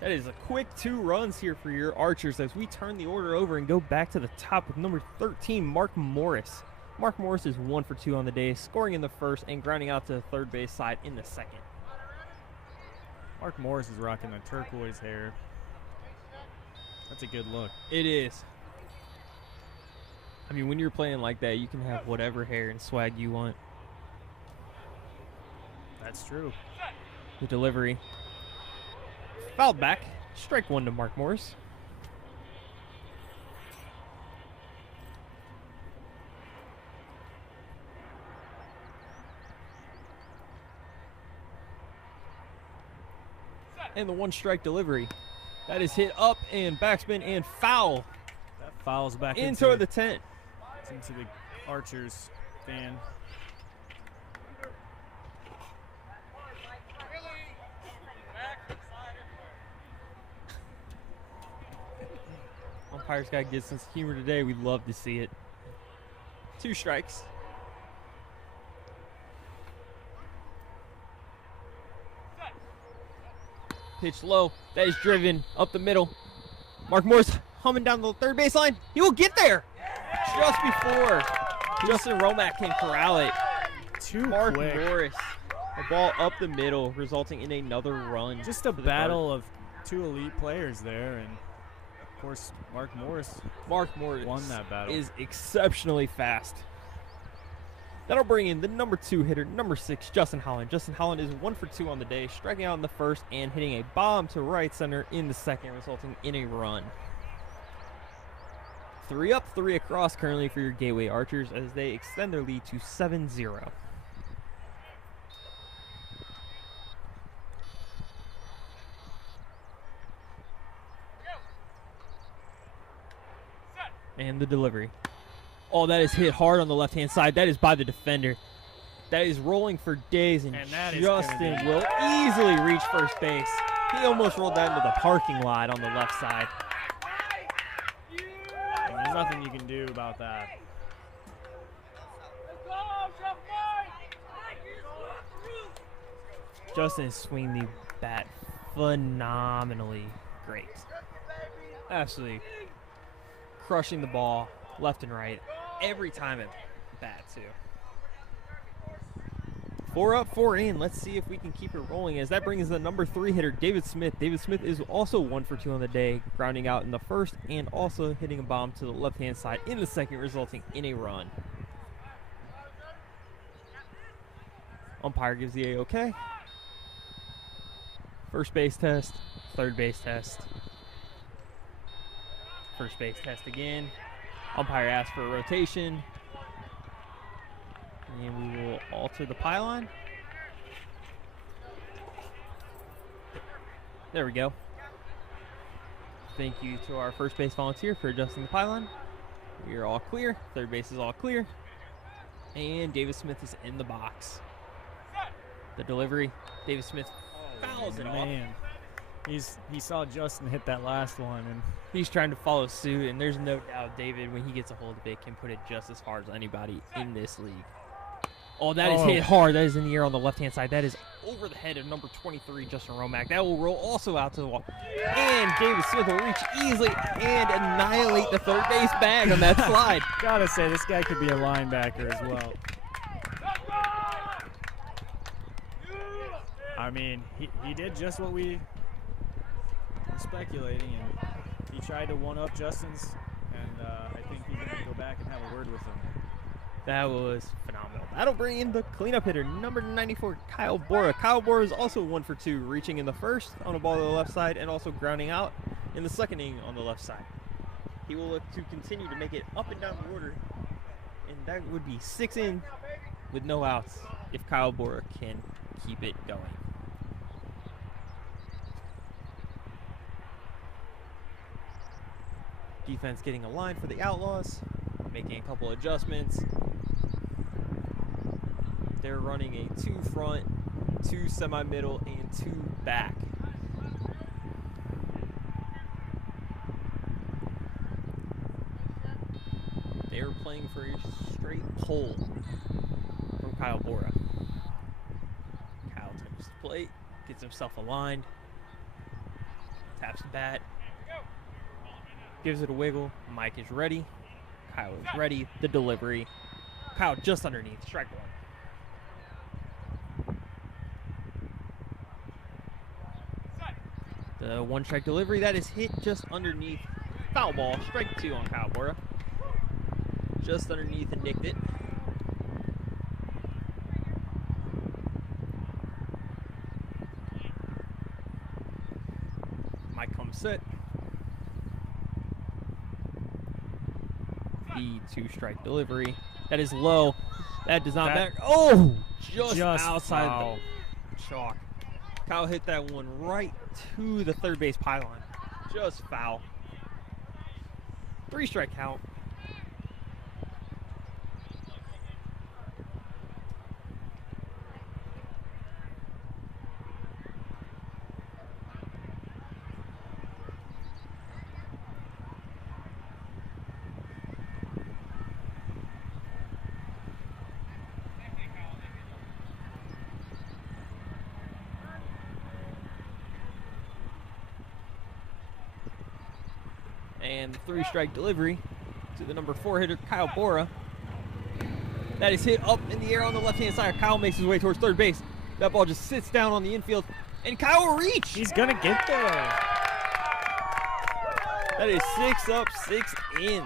That is a quick 2 runs here for your Archers as we turn the order over and go back to the top with number 13, Mark Morris. Mark Morris is 1 for 2 on the day, scoring in the first and grounding out to the third base side in the second. Mark Morris is rocking the turquoise hair. That's a good look. It is. I mean, when you're playing like that, you can have whatever hair and swag you want. That's true. The delivery. Fouled back. Strike 1 to Mark Morris. And the 1-strike delivery. That is hit up and backspin and foul. That fouls back into the tent. Into the Archers fan. Umpire's got a good sense of humor today. We'd love to see it. 2 strikes. Pitch low. That is driven up the middle. Mark Morris humming down the third baseline. He will get there just before Justin Romack can corral it. Mark Morris. A ball up the middle, resulting in another run. Just a battle of 2 elite players there, and of course, Mark Morris won that battle. Is exceptionally fast. That'll bring in the number 2 hitter, number 6, Justin Holland. Justin Holland is 1 for 2 on the day, striking out in the first and hitting a bomb to right center in the second, resulting in a run. 3 up, 3 across currently for your Gateway Archers as they extend their lead to 7-0. And the delivery. Oh, that is hit hard on the left-hand side. That is by the defender. That is rolling for days, and Justin will easily reach first base. He almost rolled that into the parking lot on the left side. And there's nothing you can do about that. Justin is swinging the bat phenomenally great. Absolutely crushing the ball left and right every time at bat, too. 4 up, 4 in. Let's see if we can keep it rolling as that brings the number 3 hitter, David Smith. David Smith is also 1 for 2 on the day, grounding out in the first and also hitting a bomb to the left-hand side in the second, resulting in a run. Umpire gives the A-OK. First base test, third base test. First base test again. Umpire asks for a rotation. And we will alter the pylon. There we go. Thank you to our first base volunteer for adjusting the pylon. We are all clear. Third base is all clear. And David Smith is in the box. The delivery. David Smith fouls it off. He saw Justin hit that last one, and he's trying to follow suit, and there's no doubt David, when he gets a hold of it, can put it just as hard as anybody in this league. Oh, that is hit hard. That is in the air on the left-hand side. That is over the head of number 23, Justin Romack. That will roll also out to the wall. And David Smith will reach easily and annihilate the third base bag on that slide. Gotta say, this guy could be a linebacker as well. I mean, he did just what we were speculating, and he tried to one-up Justin's, and I think he can back and have a word with him. That was phenomenal. That'll bring in the cleanup hitter, number 94, Kyle Bora. Kyle Bora is also 1 for 2, reaching in the first on a ball to the left side and also grounding out in the second inning on the left side. He will look to continue to make it up and down the order, and that would be 6 in with no outs if Kyle Bora can keep it going. Defense getting a line for the Outlaws, making a couple adjustments. They're running a 2 front, 2 semi-middle, and 2 back. They are playing for a straight pull from Kyle Bora. Kyle touches the plate, gets himself aligned, taps the bat, gives it a wiggle. Mike is ready. Kyle is ready. The delivery. Kyle just underneath. Strike 1. The 1-strike delivery that is hit just underneath. Foul ball. Strike 2 on Kyle Bora. Just underneath and nicked it. Mike comes set. The 2-strike delivery. That is low. That does not matter. Oh! Just outside foul. the chalk. Kyle hit that one right to the third base pylon. Just foul. 3-strike count. And the 3-strike delivery to the number 4 hitter, Kyle Bora. That is hit up in the air on the left-hand side. Kyle makes his way towards third base. That ball just sits down on the infield, and Kyle will reach. He's going to get there. That is 6 up, 6 in.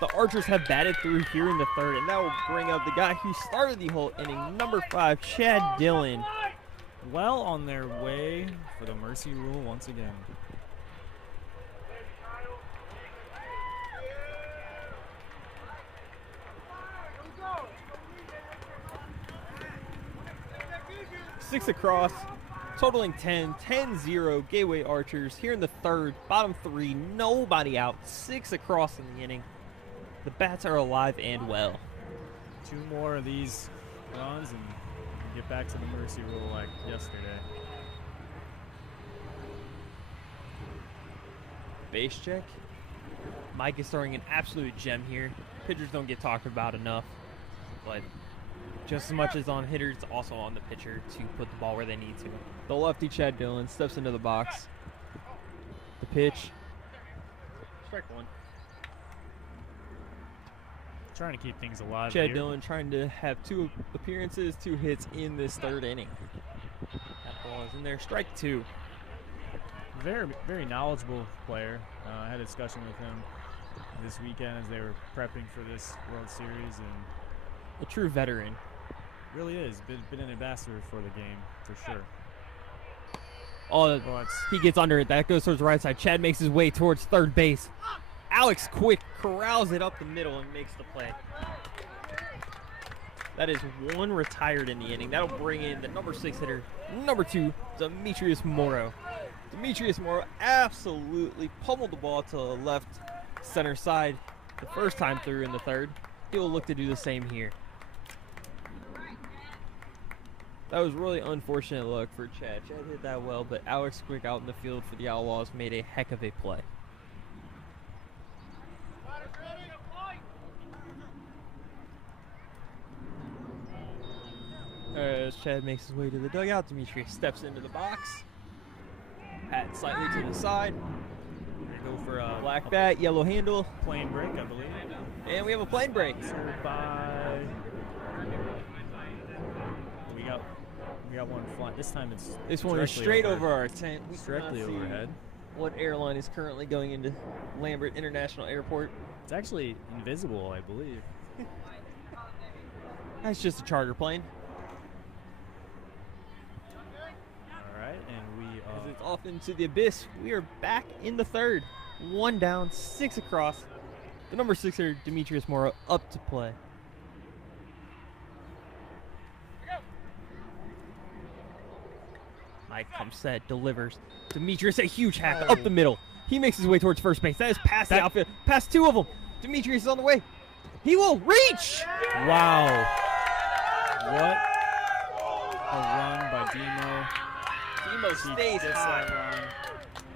The Archers have batted through here in the third, and that will bring up the guy who started the whole inning, number 5, Chad Dillon. Well on their way for the mercy rule once again. Six across, totaling 10, 10-0 Gateway Archers here in the third. Bottom 3, nobody out. 6 across in the inning. The bats are alive and well. 2 more of these runs and get back to the mercy rule like yesterday. Base check. Mike is throwing an absolute gem here. Pitchers don't get talked about enough, but just as much as on hitters, it's also on the pitcher to put the ball where they need to. The lefty Chad Dillon steps into the box. The pitch. Strike 1. Trying to keep things alive Chad here. Dillon trying to have 2 appearances, 2 hits in this third inning. That ball is in there. Strike 2. Very, very knowledgeable player. I had a discussion with him this weekend as they were prepping for this World Series, and A true veteran. really is. Been an ambassador for the game, for sure. Oh, But he gets under it. That goes towards the right side. Chad makes his way towards third base. Alex Quick corrals it up the middle and makes the play. That is 1 retired in the inning. That'll bring in the number 6 hitter, number 2, Demetrius Morrow. Demetrius Morrow absolutely pummeled the ball to the left center side the first time through in the third. He'll look to do the same here. That was really unfortunate luck for Chad. Chad hit that well, but Alex Quick out in the field for the Outlaws made a heck of a play. As Chad makes his way to the dugout, Demetrius steps into the box. Hat slightly to the side. they go for a Black bat, yellow handle, plane break, I believe. and we have a plane break. Served by. We got one flying. This time it's This one is directly straight over. over our tent. We It's directly cannot see overhead. what airline is currently going into Lambert International Airport. It's actually invisible, I believe. That's just a charter plane. All right, and we As it's off into the abyss, we are back in the third. 1 down, 6 across. The number 6er, Demetrius Mora, up to play. Mike comes set, delivers. Demetrius, a huge hack up the middle. He makes his way towards first base. That is past the outfield, past 2 of them. Demetrius is on the way. He will reach! wow. What a run by Demo. Demo He stays gets high. that run,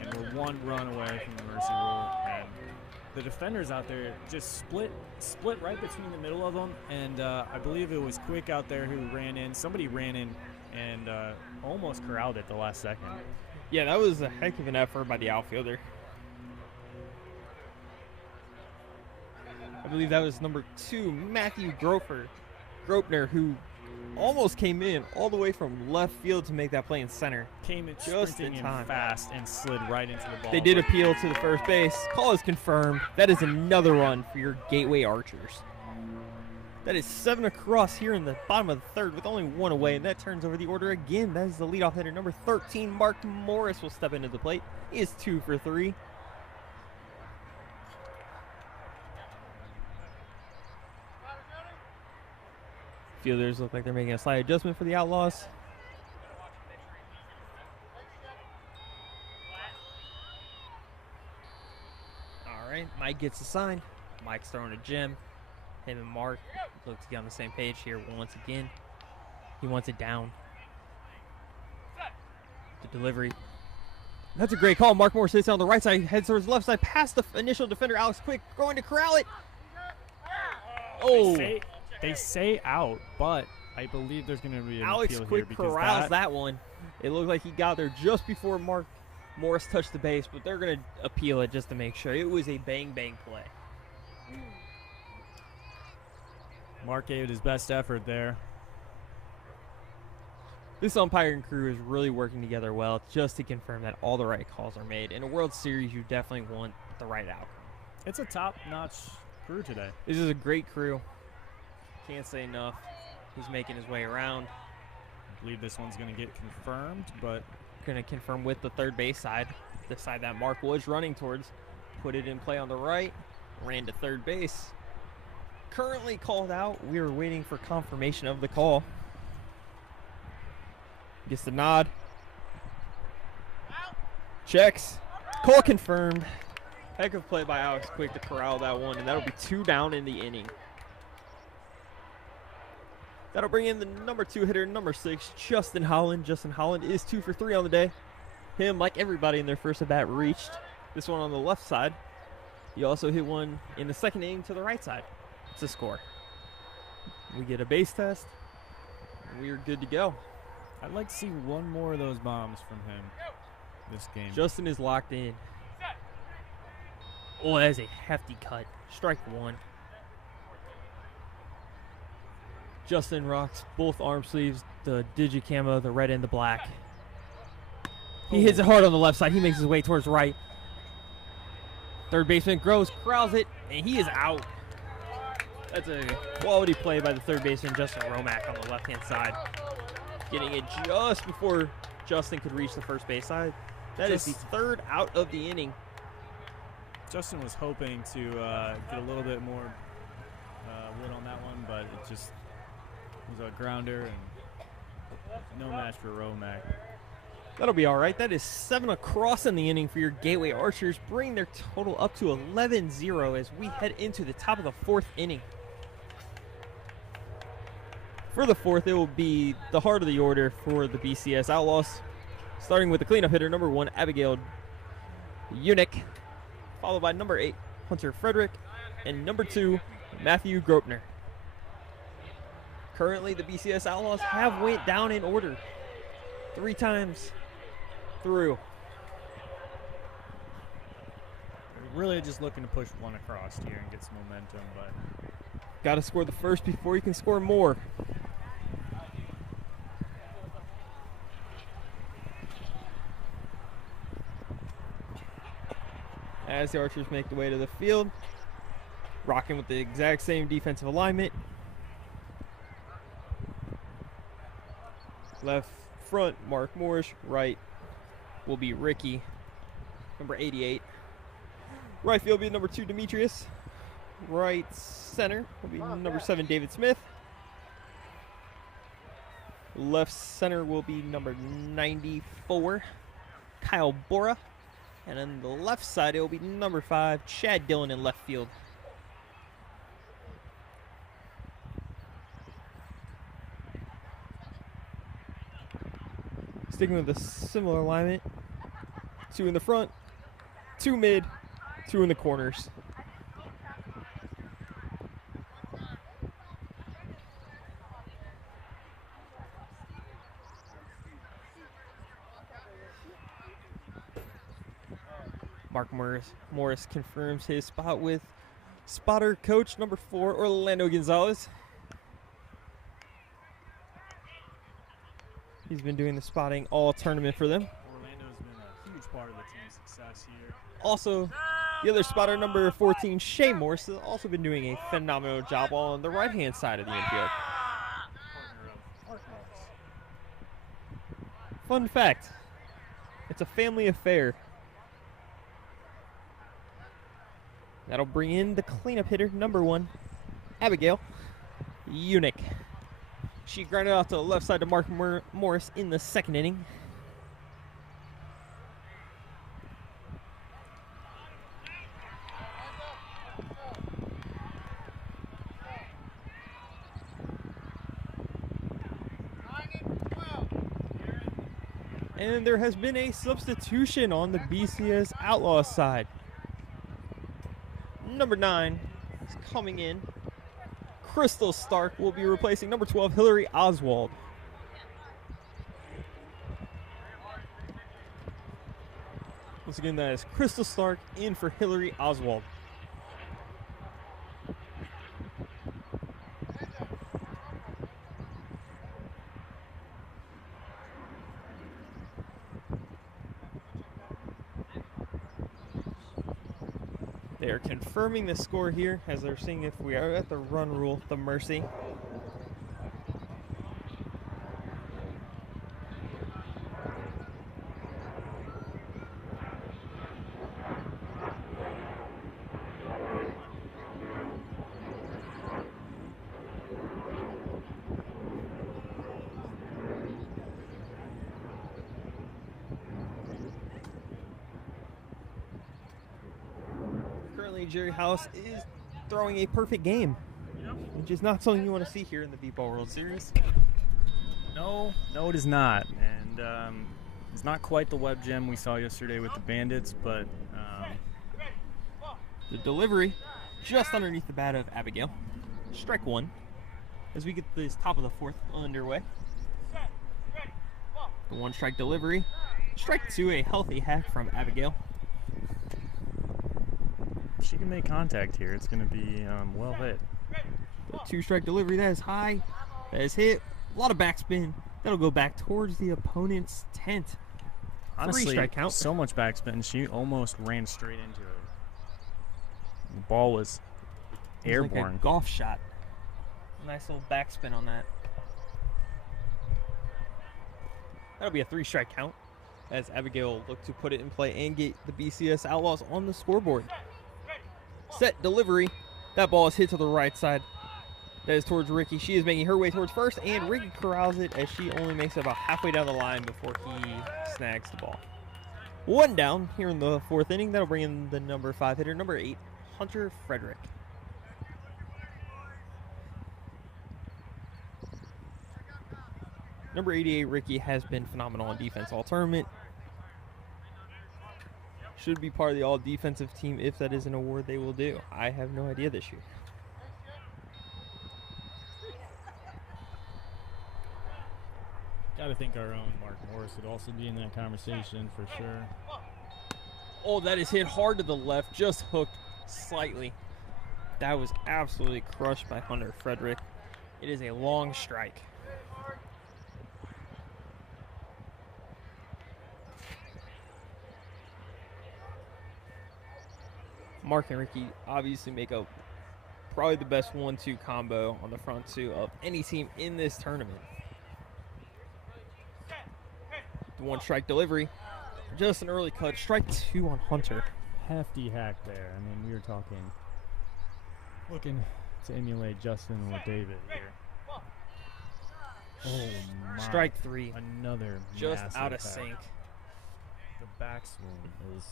and we're 1 run away from the mercy rule. And the defenders out there just split right between the middle of them, and I believe it was Quick out there who ran in. Somebody ran in and almost corralled it the last second. Yeah, that was a heck of an effort by the outfielder. I believe that was number 2, Matthew Gropner, who almost came in all the way from left field to make that play in center. Came in Just sprinting in in time. fast and slid right into the ball. They did appeal to the first base. Call is confirmed. That is another run for your Gateway Archers. That is 7 across here in the bottom of the third with only 1 away, and that turns over the order again. That is the leadoff hitter. Number 13, Mark Morris, will step into the plate. He is 2 for 3. Fielders look like they're making a slight adjustment for the Outlaws. All right, Mike gets the sign. Mike's throwing a gem. Him and Mark look to get on the same page here once again. He wants it down. The delivery. That's a great call. Mark Moore sits on the right side, heads towards the left side, past the initial defender, Alex Quick, going to corral it. Oh, They say out, but I believe there's going to be an Alex appeal here Quick because corrals that one. It looked like he got there just before Mark Morris touched the base, but they're going to appeal it just to make sure. It was a bang-bang play. Mark gave it his best effort there. This umpiring crew is really working together well just to confirm that all the right calls are made. In a World Series, you definitely want the right outcome. It's a top-notch crew today. This is a great crew. Can't say enough. He's making his way around. I believe this one's going to get confirmed, but Going to confirm with the third base side, the side that Mark was running towards. Put it in play on the right. Ran to third base. Currently called out. We were waiting for confirmation of the call. Gets the nod. Checks. Call confirmed. Heck of play by Alex Quick to corral that one, and that'll be 2 down in the inning. That'll bring in the number 2 hitter, number 6, Justin Holland. Justin Holland is 2 for 3 on the day. Him, like everybody in their first at-bat, reached. This one on the left side. He also hit one in the second inning to the right side. It's a score. We get a base test. We're good to go. I'd like to see one more of those bombs from him this game. Justin is locked in. Oh, that is a hefty cut. Strike 1. Justin rocks both arm sleeves, the digicamo, the red and the black. He hits it hard on the left side. He makes his way towards right. Third baseman Groves corrals it, and he is out. That's a quality play by the third baseman, Justin Romack, on the left-hand side. Getting it just before Justin could reach the first base side. That is the 3rd out of the inning. Justin was hoping to get a little bit more wood on that one, but it just was a grounder and no match for Romack. That'll be all right. That is 7 across in the inning for your Gateway Archers, bringing their total up to 11-0 as we head into the top of the 4th inning. For the 4th, it will be the heart of the order for the BCS Outlaws, starting with the cleanup hitter, number 1, Abigail Unick, followed by number 8, Hunter Frederick, and number 2, Matthew Gropner. Currently, the BCS Outlaws have went down in order 3 times through. We're really just looking to push one across here and get some momentum, but Got to score the first before you can score more. As the Archers make the way to the field, Rocking with the exact same defensive alignment. Left front, Mark Morris. Right will be Ricky, number 88. Right field will be number 2, Demetrius. Right center will be number 7, David Smith. Left center will be number 94, Kyle Bora. And on the left side, it will be number 5, Chad Dillon in left field. Sticking with a similar alignment. 2 in the front, 2 mid, 2 in the corners. Mark Morris confirms his spot with spotter coach number 4, Orlando Gonzalez. He's been doing the spotting all tournament for them. Orlando's been a huge part of the team's success here. Also, the other spotter, number 14, Shea Morris, has also been doing a phenomenal job on the right-hand side of the infield. Partner of Mark Morris. Fun fact, it's a family affair. That'll bring in the cleanup hitter, number 1, Abigail Unick. She grounded out to the left side to Mark Morris in the 2nd inning. And there has been a substitution on the BCS Outlaws side. Number 9 is coming in. Crystal Stark will be replacing number 12, Hillary Oswald. Once again, that is Crystal Stark in for Hillary Oswald. They are confirming the score here as they're seeing if we are at the run rule, the mercy. Jerry House is throwing a perfect game, which is not something you want to see here in the Beepball World Series. No, it is not. And it's not quite the web gem we saw yesterday with the Bandits, but the delivery just underneath the bat of Abigail. Strike 1 as we get this top of the 4th underway. The 1-strike delivery. Strike 2, a healthy hack from Abigail. she can make contact here. It's going to be well hit. The 2-strike delivery, that is high. That is hit. A lot of backspin. That'll go back towards the opponent's tent. Honestly, 3-strike count. So much backspin, she almost ran straight into it. The ball was airborne. Like a golf shot. Nice little backspin on that. That'll be a 3-strike count as Abigail looked to put it in play and get the BCS Outlaws on the scoreboard. Set delivery. That ball is hit to the right side. That is towards Ricky. She is making her way towards first, and Ricky corrals it as she only makes it about halfway down the line before he snags the ball. 1 down here in the 4th inning. That'll bring in the number 5 hitter, number 8, Hunter Frederick. Number 88, Ricky, has been phenomenal on defense all tournament. Should be part of the all-defensive team if that is an award they will do. I have no idea this year. Got to think our own Mark Morris would also be in that conversation for sure. Oh, that is hit hard to the left, just hooked slightly. That was absolutely crushed by Hunter Frederick. It is a long strike. Mark and Ricky obviously make a probably the best 1-2 combo on the front two of any team in this tournament. The one strike delivery. Just an early cut. Strike two on Hunter. Hefty hack there. I mean, we were looking to emulate Justin or David here. Oh my. Strike three. Another Just massive out of hack. sync. The backswing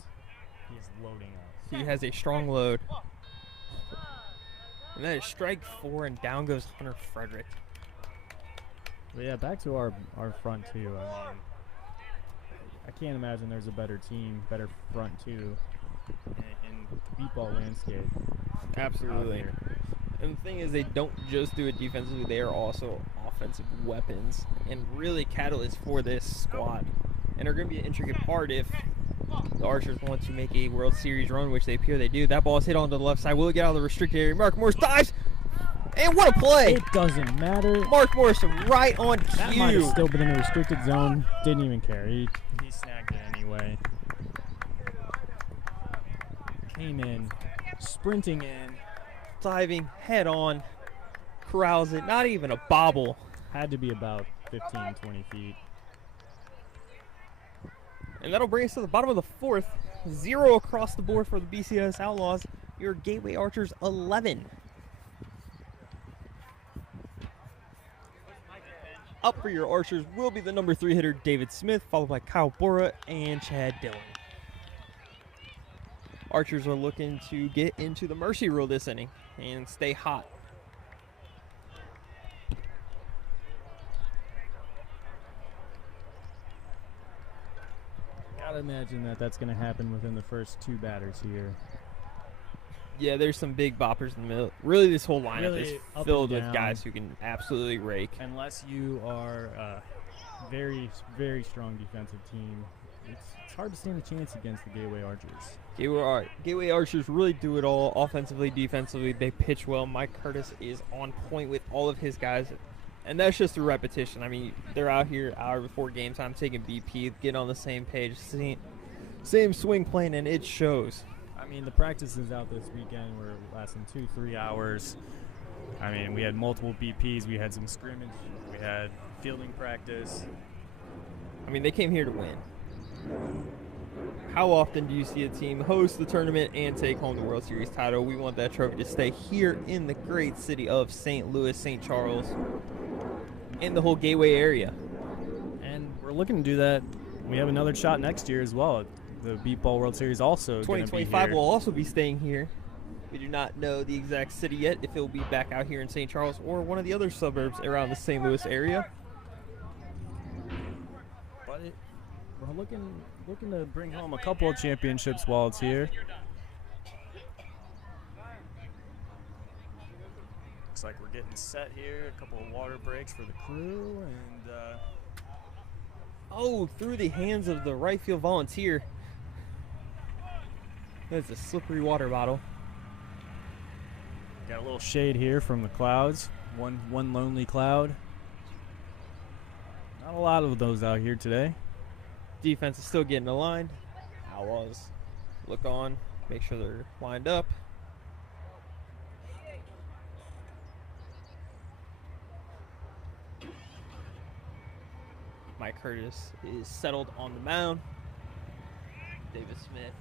he's loading up. He has a strong load. And that is strike four, and down goes Hunter Frederick. But yeah, back to our front two. I mean, I can't imagine there's a better team, better front two in the Beepball landscape. Absolutely. And the thing is, they don't just do it defensively, they are also offensive weapons and really catalysts for this squad. And are going to be an intricate part if the Archers want to make a World Series run, which they appear they do. That ball is hit onto the left side. Will it get out of the restricted area? Mark Morris dives! And what a play! It doesn't matter. Mark Morris right on cue. That might have still been in the restricted zone. Didn't even care. He snagged it anyway. Came in, sprinting in. Diving head on. Corrals it. Not even a bobble. Had to be about 15, 20 feet. And that'll bring us to the bottom of the fourth. 0 across the board for the BCS Outlaws. Your Gateway Archers 11. Up for your Archers will be the number 3 hitter David Smith, followed by Kyle Bora and Chad Dillon. Archers are looking to get into the mercy rule this inning and stay hot. Gotta imagine that's going to happen within the first two batters here. Yeah, there's some big boppers in the middle. Really, this whole lineup Really is up filled and with down. guys who can absolutely rake. Unless you are a very, very strong defensive team, it's hard to stand a chance against the Gateway Archers. Gateway Archers really do it all, offensively, defensively. They pitch well. Mike Curtis is on point with all of his guys, and that's just through repetition. I mean, they're out here hour before game time taking BP, get on the same page, same swing plan, and it shows. I mean, the practices out this weekend were lasting 2-3 hours. I mean, we had multiple BPs. We had some scrimmage. We had fielding practice. I mean, they came here to win. How often do you see a team host the tournament and take home the World Series title? We want that trophy to stay here in the great city of St. Louis, St. Charles, in the whole Gateway area. And we're looking to do that. We have another shot next year as well. The Beepball World Series also going to be 2025 here. will also be staying here. We do not know the exact city yet, if it will be back out here in St. Charles or one of the other suburbs around the St. Louis area. But we're looking to bring home a couple of championships while it's here. Looks like we're getting set here. A couple of water breaks for the crew, and Oh, through the hands of the right field volunteer. That's a slippery water bottle. got a little shade here from the clouds. One lonely cloud. Not a lot of those out here today. Defense is still getting aligned. Outlaws look on, make sure they're lined up. Mike Curtis is settled on the mound. David Smith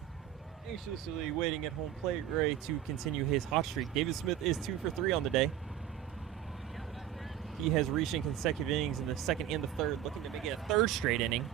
anxiously waiting at home plate, ready to continue his hot streak. David Smith is 2 for 3 on the day. He has reached in consecutive innings in the second and the third, looking to make it a third straight inning.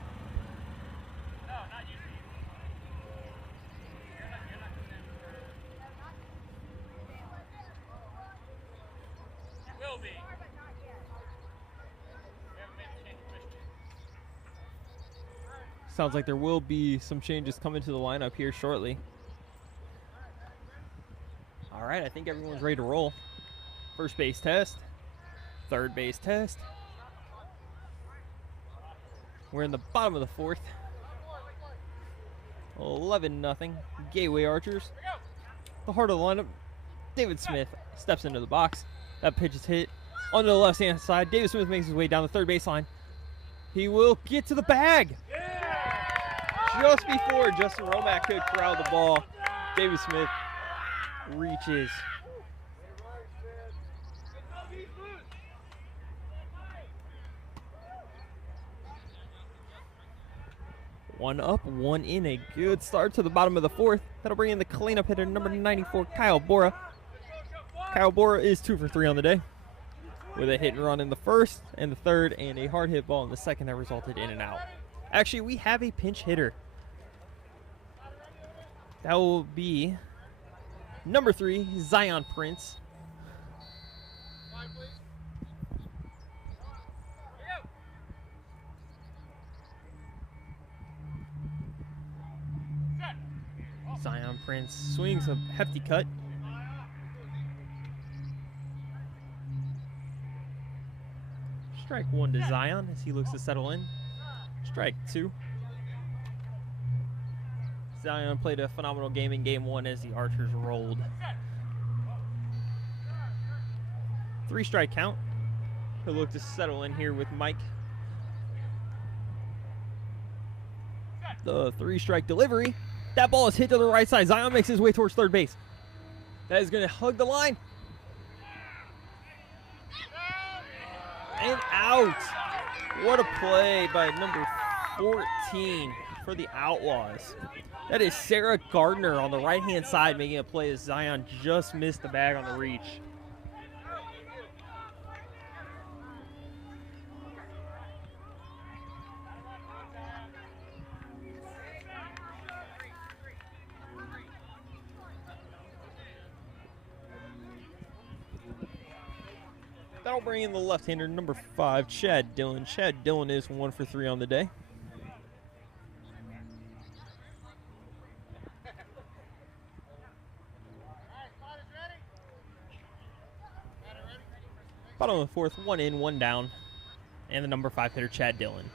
Sounds like there will be some changes coming to the lineup here shortly. All right, I think everyone's ready to roll. First base test. Third base test. We're in the bottom of the fourth. 11-0. Gateway Archers. The heart of the lineup. David Smith steps into the box. That pitch is hit onto the left-hand side. David Smith makes his way down the third baseline. He will get to the bag. Just before Justin Romack could corral the ball, David Smith reaches One up, one in. A good start to the bottom of the fourth. That'll bring in the cleanup hitter, number 94, Kyle Bora. Kyle Bora is 2 for 3 on the day, with a hit and run in the first and the third, and a hard hit ball in the second that resulted in an out. Actually, we have a pinch hitter. That will be number 3, Zion Prince. Zion Prince swings a hefty cut. Strike 1 to Zion as he looks to settle in. Strike 2. Zion played a phenomenal game in game 1 as the Archers rolled. 3-strike count. He'll look to settle in here with Mike. The 3-strike delivery. That ball is hit to the right side. Zion makes his way towards third base. That is going to hug the line. And out. What a play by number 14 for the Outlaws. That is Sarah Gardner on the right-hand side making a play as Zion just missed the bag on the reach. That'll bring in the left-hander, number 5, Chad Dillon. Chad Dillon is 1 for 3 on the day. Bottom of the fourth, 1 in, 1 down. And the number 5 hitter, Chad Dillon.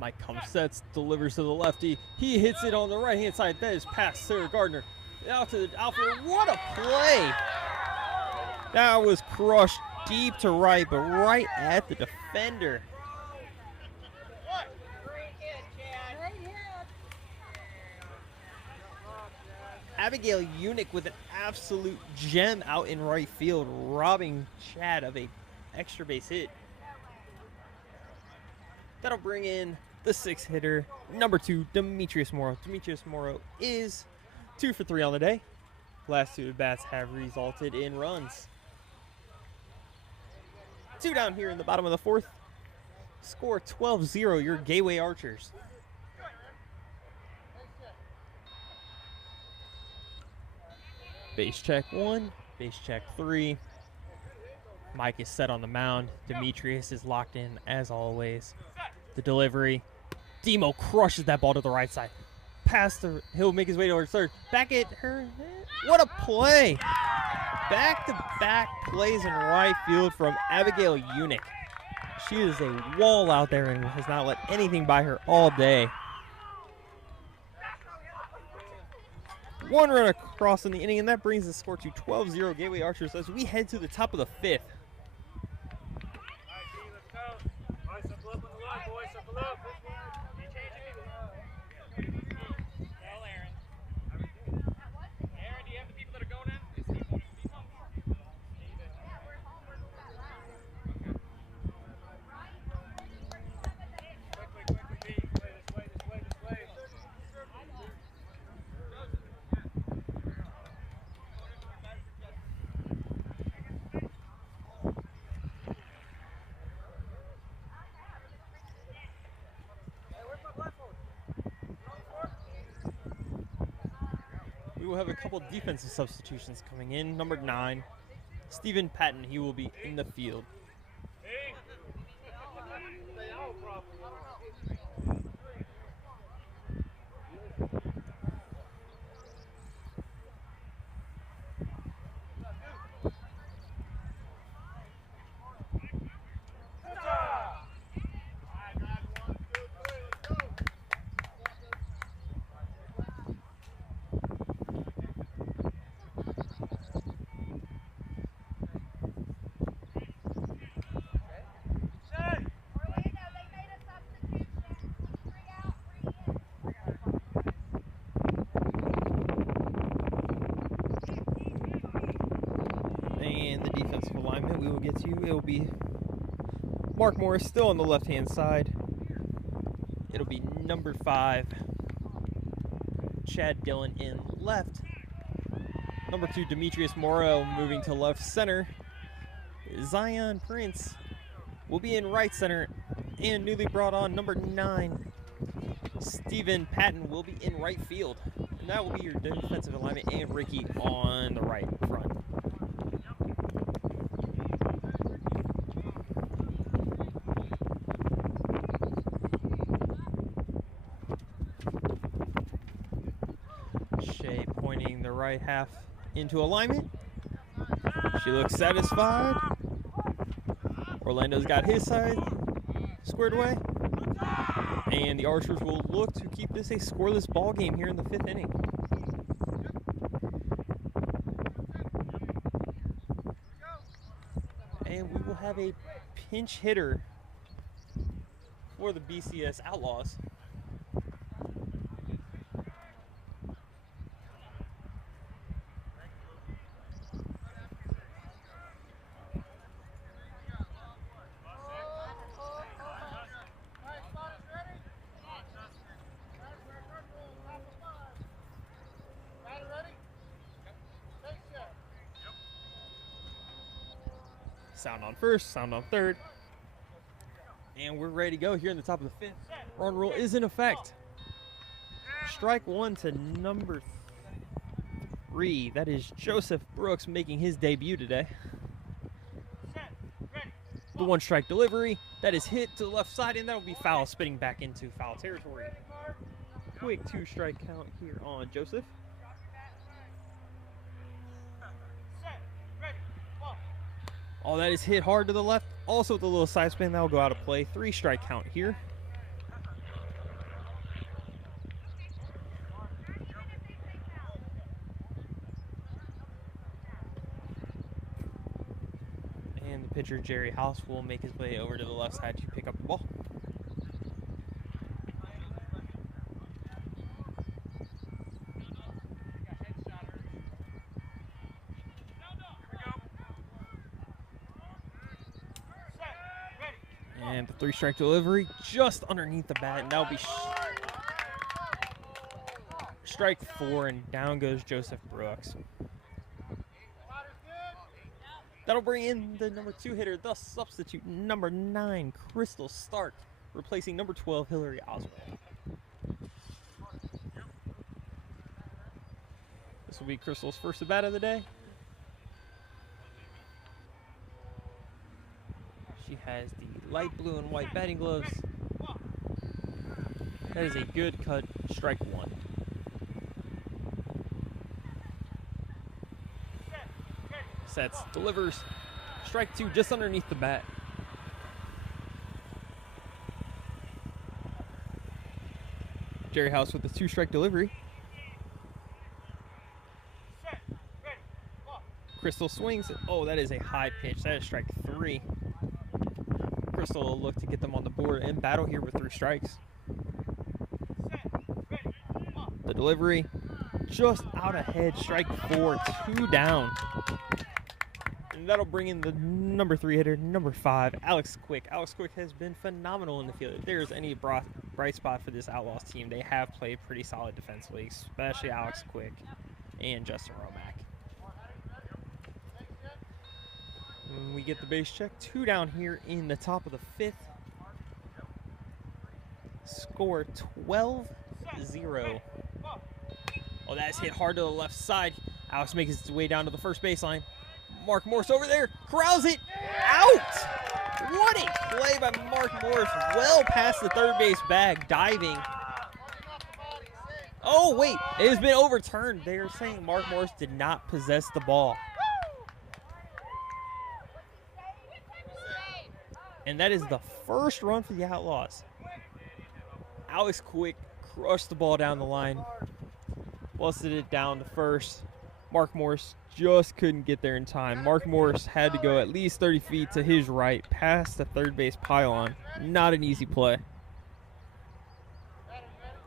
Mike comes, sets, delivers to the lefty. He hits it on the right-hand side. That is past Sarah Gardner. Out to the outfield. What a play! That was crushed deep to right, but right at the defender. Abigail Unick with an absolute gem out in right field, robbing Chad of a extra base hit. That'll bring in the 6th hitter, number 2, Demetrius Morrow. Demetrius Morrow is 2 for 3 on the day. Last 2 at-bats have resulted in runs. 2 down here in the bottom of the fourth. Score 12-0, your Gateway Archers. Base check 1, base check 3. Mike is set on the mound. Demetrius is locked in as always. The delivery. Demo crushes that ball to the right side. He'll make his way towards third. Back at her. What a play! Back-to-back plays in right field from Abigail Unick. She is a wall out there and has not let anything by her all day. 1 run across in the inning, and that brings the score to 12-0 Gateway Archers as we head to the top of the 5th. We will have a couple defensive substitutions coming in. Number 9, Stephen Patton. He will be in the field. we will get to. It will be Mark Morris still on the left-hand side. It'll be number 5, Chad Dillon in left. Number 2, Demetrius Morrow moving to left center. Zion Prince will be in right center. And newly brought on number 9, Stephen Patton will be in right field. And that will be your defensive alignment, and Ricky on the right front. Shay pointing the right half into alignment. She looks satisfied. Orlando's got his side squared away. And the Archers will look to keep this a scoreless ball game here in the 5th inning. And we will have a pinch hitter for the BCS Outlaws. Sound on first, sound on third. And we're ready to go here in the top of the 5th. Run rule is in effect. Strike 1 to number 3. That is Joseph Brooks making his debut today. The 1 strike delivery. That is hit to the left side, and that will be foul, spinning back into foul territory. Quick 2 strike count here on Joseph. Oh, that is hit hard to the left. Also with a little side spin, that will go out of play. 3 strike count here. And the pitcher, Jerry House, will make his way over to the left side to pick up the ball. And the 3 strike delivery just underneath the bat, and that'll be strike 4, and down goes Joseph Brooks. That'll bring in the number 2 hitter, the substitute number 9, Crystal Stark, replacing number 12, Hillary Oswald. This will be Crystal's first at bat of the day. She has the light blue and white batting gloves. That is a good cut, strike 1. Sets, delivers, strike 2 just underneath the bat. Jerry House with the 2 strike delivery. Crystal swings. Oh, that is a high pitch. That is strike 3. Crystal will look to get them on the board and battle here with 3 strikes. The delivery just out ahead, strike 4, 2 down. And that'll bring in the number 3 hitter, number 5, Alex Quick. Alex Quick has been phenomenal in the field. If there's any bright spot for this Outlaws team, they have played pretty solid defensively, especially Alex Quick and Justin Romack. We get the base check, 2 down here in the top of the 5th. Score 12-0. Oh, that's hit hard to the left side. Alex makes his way down to the first baseline. Mark Morris over there, corrals it, out! What a play by Mark Morris, well past the third base bag, diving. Oh, wait, it has been overturned. They are saying Mark Morris did not possess the ball. And that is the first run for the Outlaws. Alex Quick crushed the ball down the line. Busted it down to first. Mark Morris just couldn't get there in time. Mark Morris had to go at least 30 feet to his right, past the third base pylon. Not an easy play.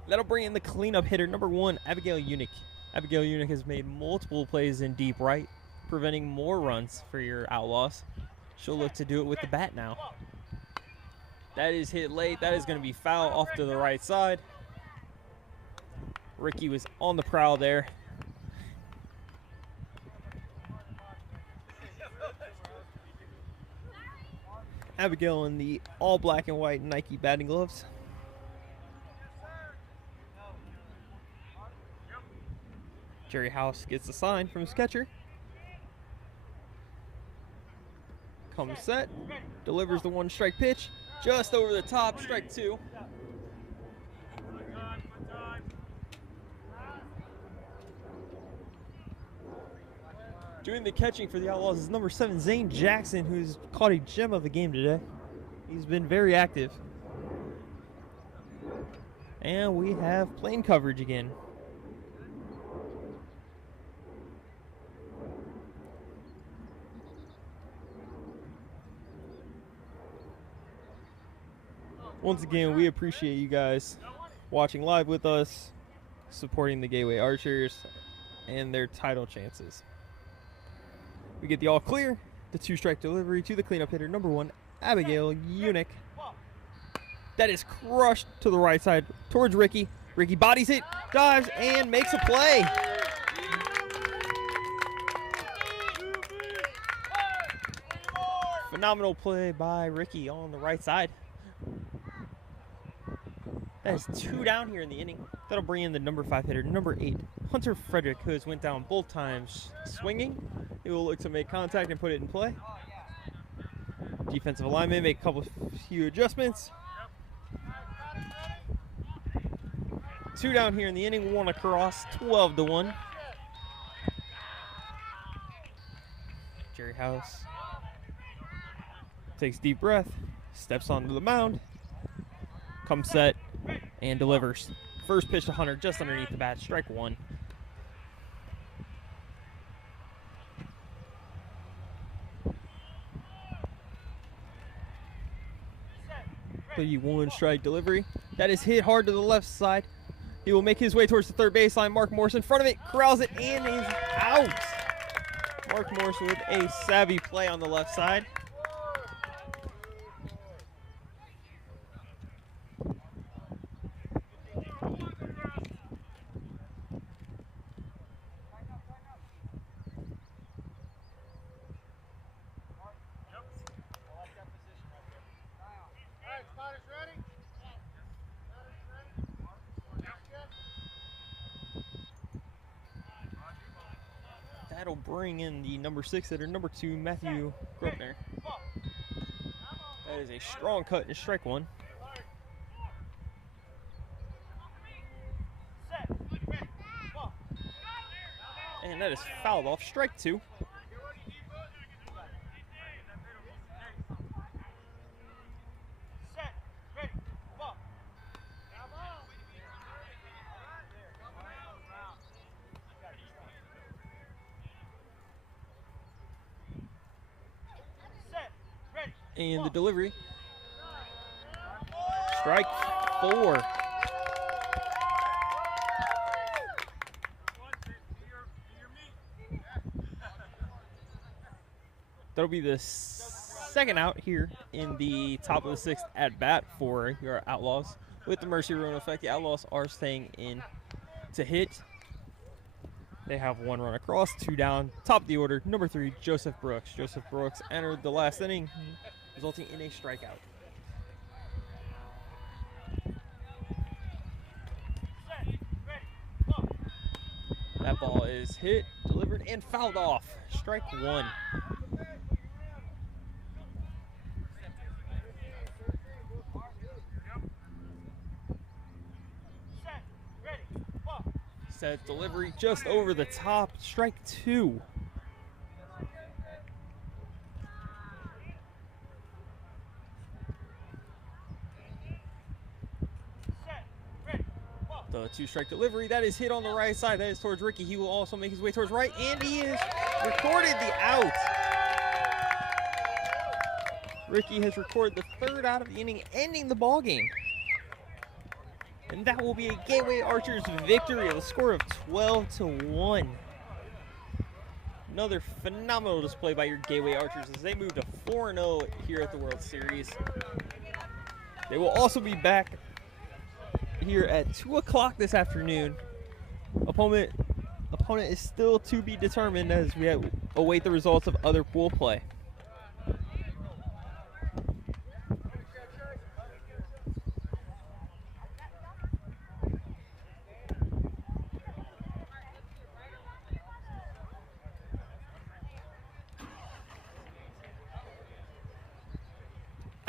That'll bring in the cleanup hitter, number 1, Abigail Unick. Abigail Unick has made multiple plays in deep right, preventing more runs for your Outlaws. She'll look to do it with the bat now. That is hit late. That is going to be foul off to the right side. Ricky was on the prowl there. Abigail in the all black and white Nike batting gloves. Jerry House gets the sign from his catcher. Comes set, delivers the 1-strike pitch, just over the top, strike 2. Doing the catching for the Outlaws is number 7, Zane Jackson, who's caught a gem of a game today. He's been very active. And we have plane coverage again. Once again, we appreciate you guys watching live with us, supporting the Gateway Archers and their title chances. We get the all clear, the 2-strike delivery to the cleanup hitter, number 1, Abigail Unick. That is crushed to the right side towards Ricky. Ricky bodies it, dives, and makes a play. Phenomenal play by Ricky on the right side. That is 2 down here in the inning. That'll bring in the number 5 hitter, number 8, Hunter Frederick, who has went down both times swinging. He will look to make contact and put it in play. Defensive alignment, make a few adjustments. 2 down here in the inning, 1 across, 12-1. Jerry House takes a deep breath, steps onto the mound, comes set, and delivers. First pitch to Hunter, just underneath the bat, strike 1. The 1-strike delivery. That is hit hard to the left side. He will make his way towards the third baseline. Mark Morris in front of it, corrals it, and is out. Mark Morris with a savvy play on the left side. That'll bring in the number 6 hitter, number 2, Matthew Grobner. That is a strong cut and strike 1. And that is fouled off, strike 2. And the delivery. Strike 4. That'll be the second out here in the top of the 6th at bat for your Outlaws. With the mercy rule in effect, the Outlaws are staying in to hit. They have 1 run across, 2 down. Top of the order, number 3, Joseph Brooks. Joseph Brooks entered the last inning, resulting in a strikeout. That ball is hit, delivered, and fouled off. Strike 1. Set delivery just over the top. Strike 2. The 2-strike delivery, that is hit on the right side. That is towards Ricky. He will also make his way towards right, and he has recorded the out. Ricky has recorded the 3rd out of the inning, ending the ball game. And that will be a Gateway Archers victory with a score of 12-1. Another phenomenal display by your Gateway Archers as they move to 4-0 here at the World Series. They will also be back here at 2 o'clock this afternoon. Opponent is still to be determined as we await the results of other pool play.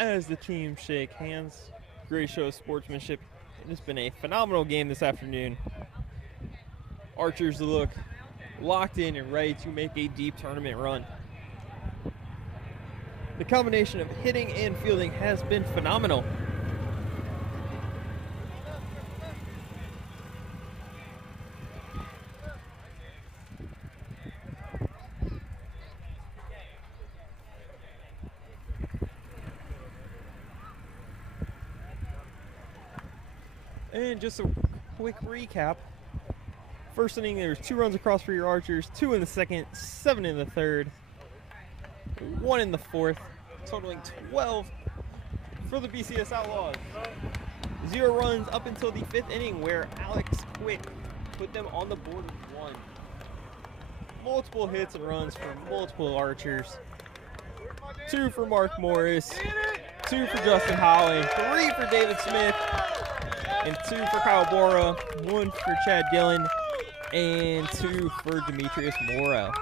As the teams shake hands, great show of sportsmanship. It's been a phenomenal game this afternoon. Archers look locked in and ready to make a deep tournament run. The combination of hitting and fielding has been phenomenal. And just a quick recap. First inning, there was 2 runs across for your Archers, 2 in the second, 7 in the third, 1 in the fourth, totaling 12 for the BCS Outlaws. 0 runs up until the 5th inning where Alex Quick put them on the board with 1. Multiple hits and runs from multiple Archers. 2 for Mark Morris, 2 for Justin Holland, 3 for David Smith, and 2 for Kyle Bora, 1 for Chad Gillen, and 2 for Demetrius Mora.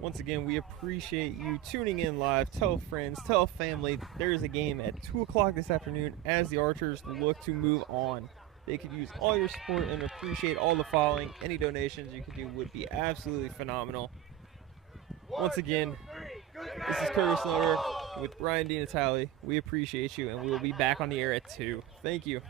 Once again, we appreciate you tuning in live. Tell friends, tell family. There is a game at 2 o'clock this afternoon as the Archers look to move on. They could use all your support and appreciate all the following. Any donations you could do would be absolutely phenomenal. Once again, this is Curtis Loder with Brian DiNatale. We appreciate you, and we will be back on the air at 2. Thank you.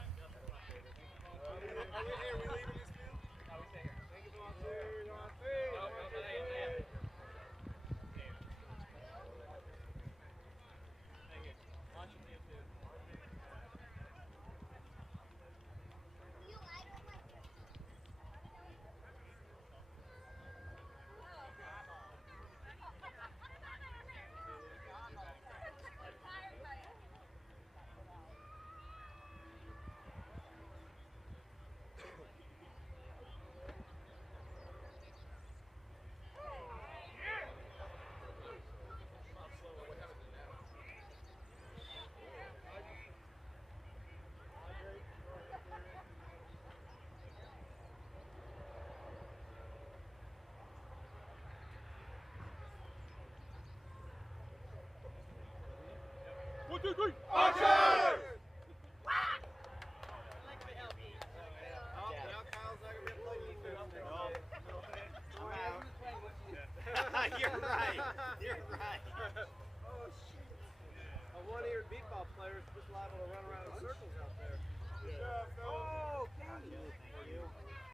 Archers! You're right. You're right. Oh, shit. A one-eared beepball player is just liable to run around in circles out there. Oh, okay.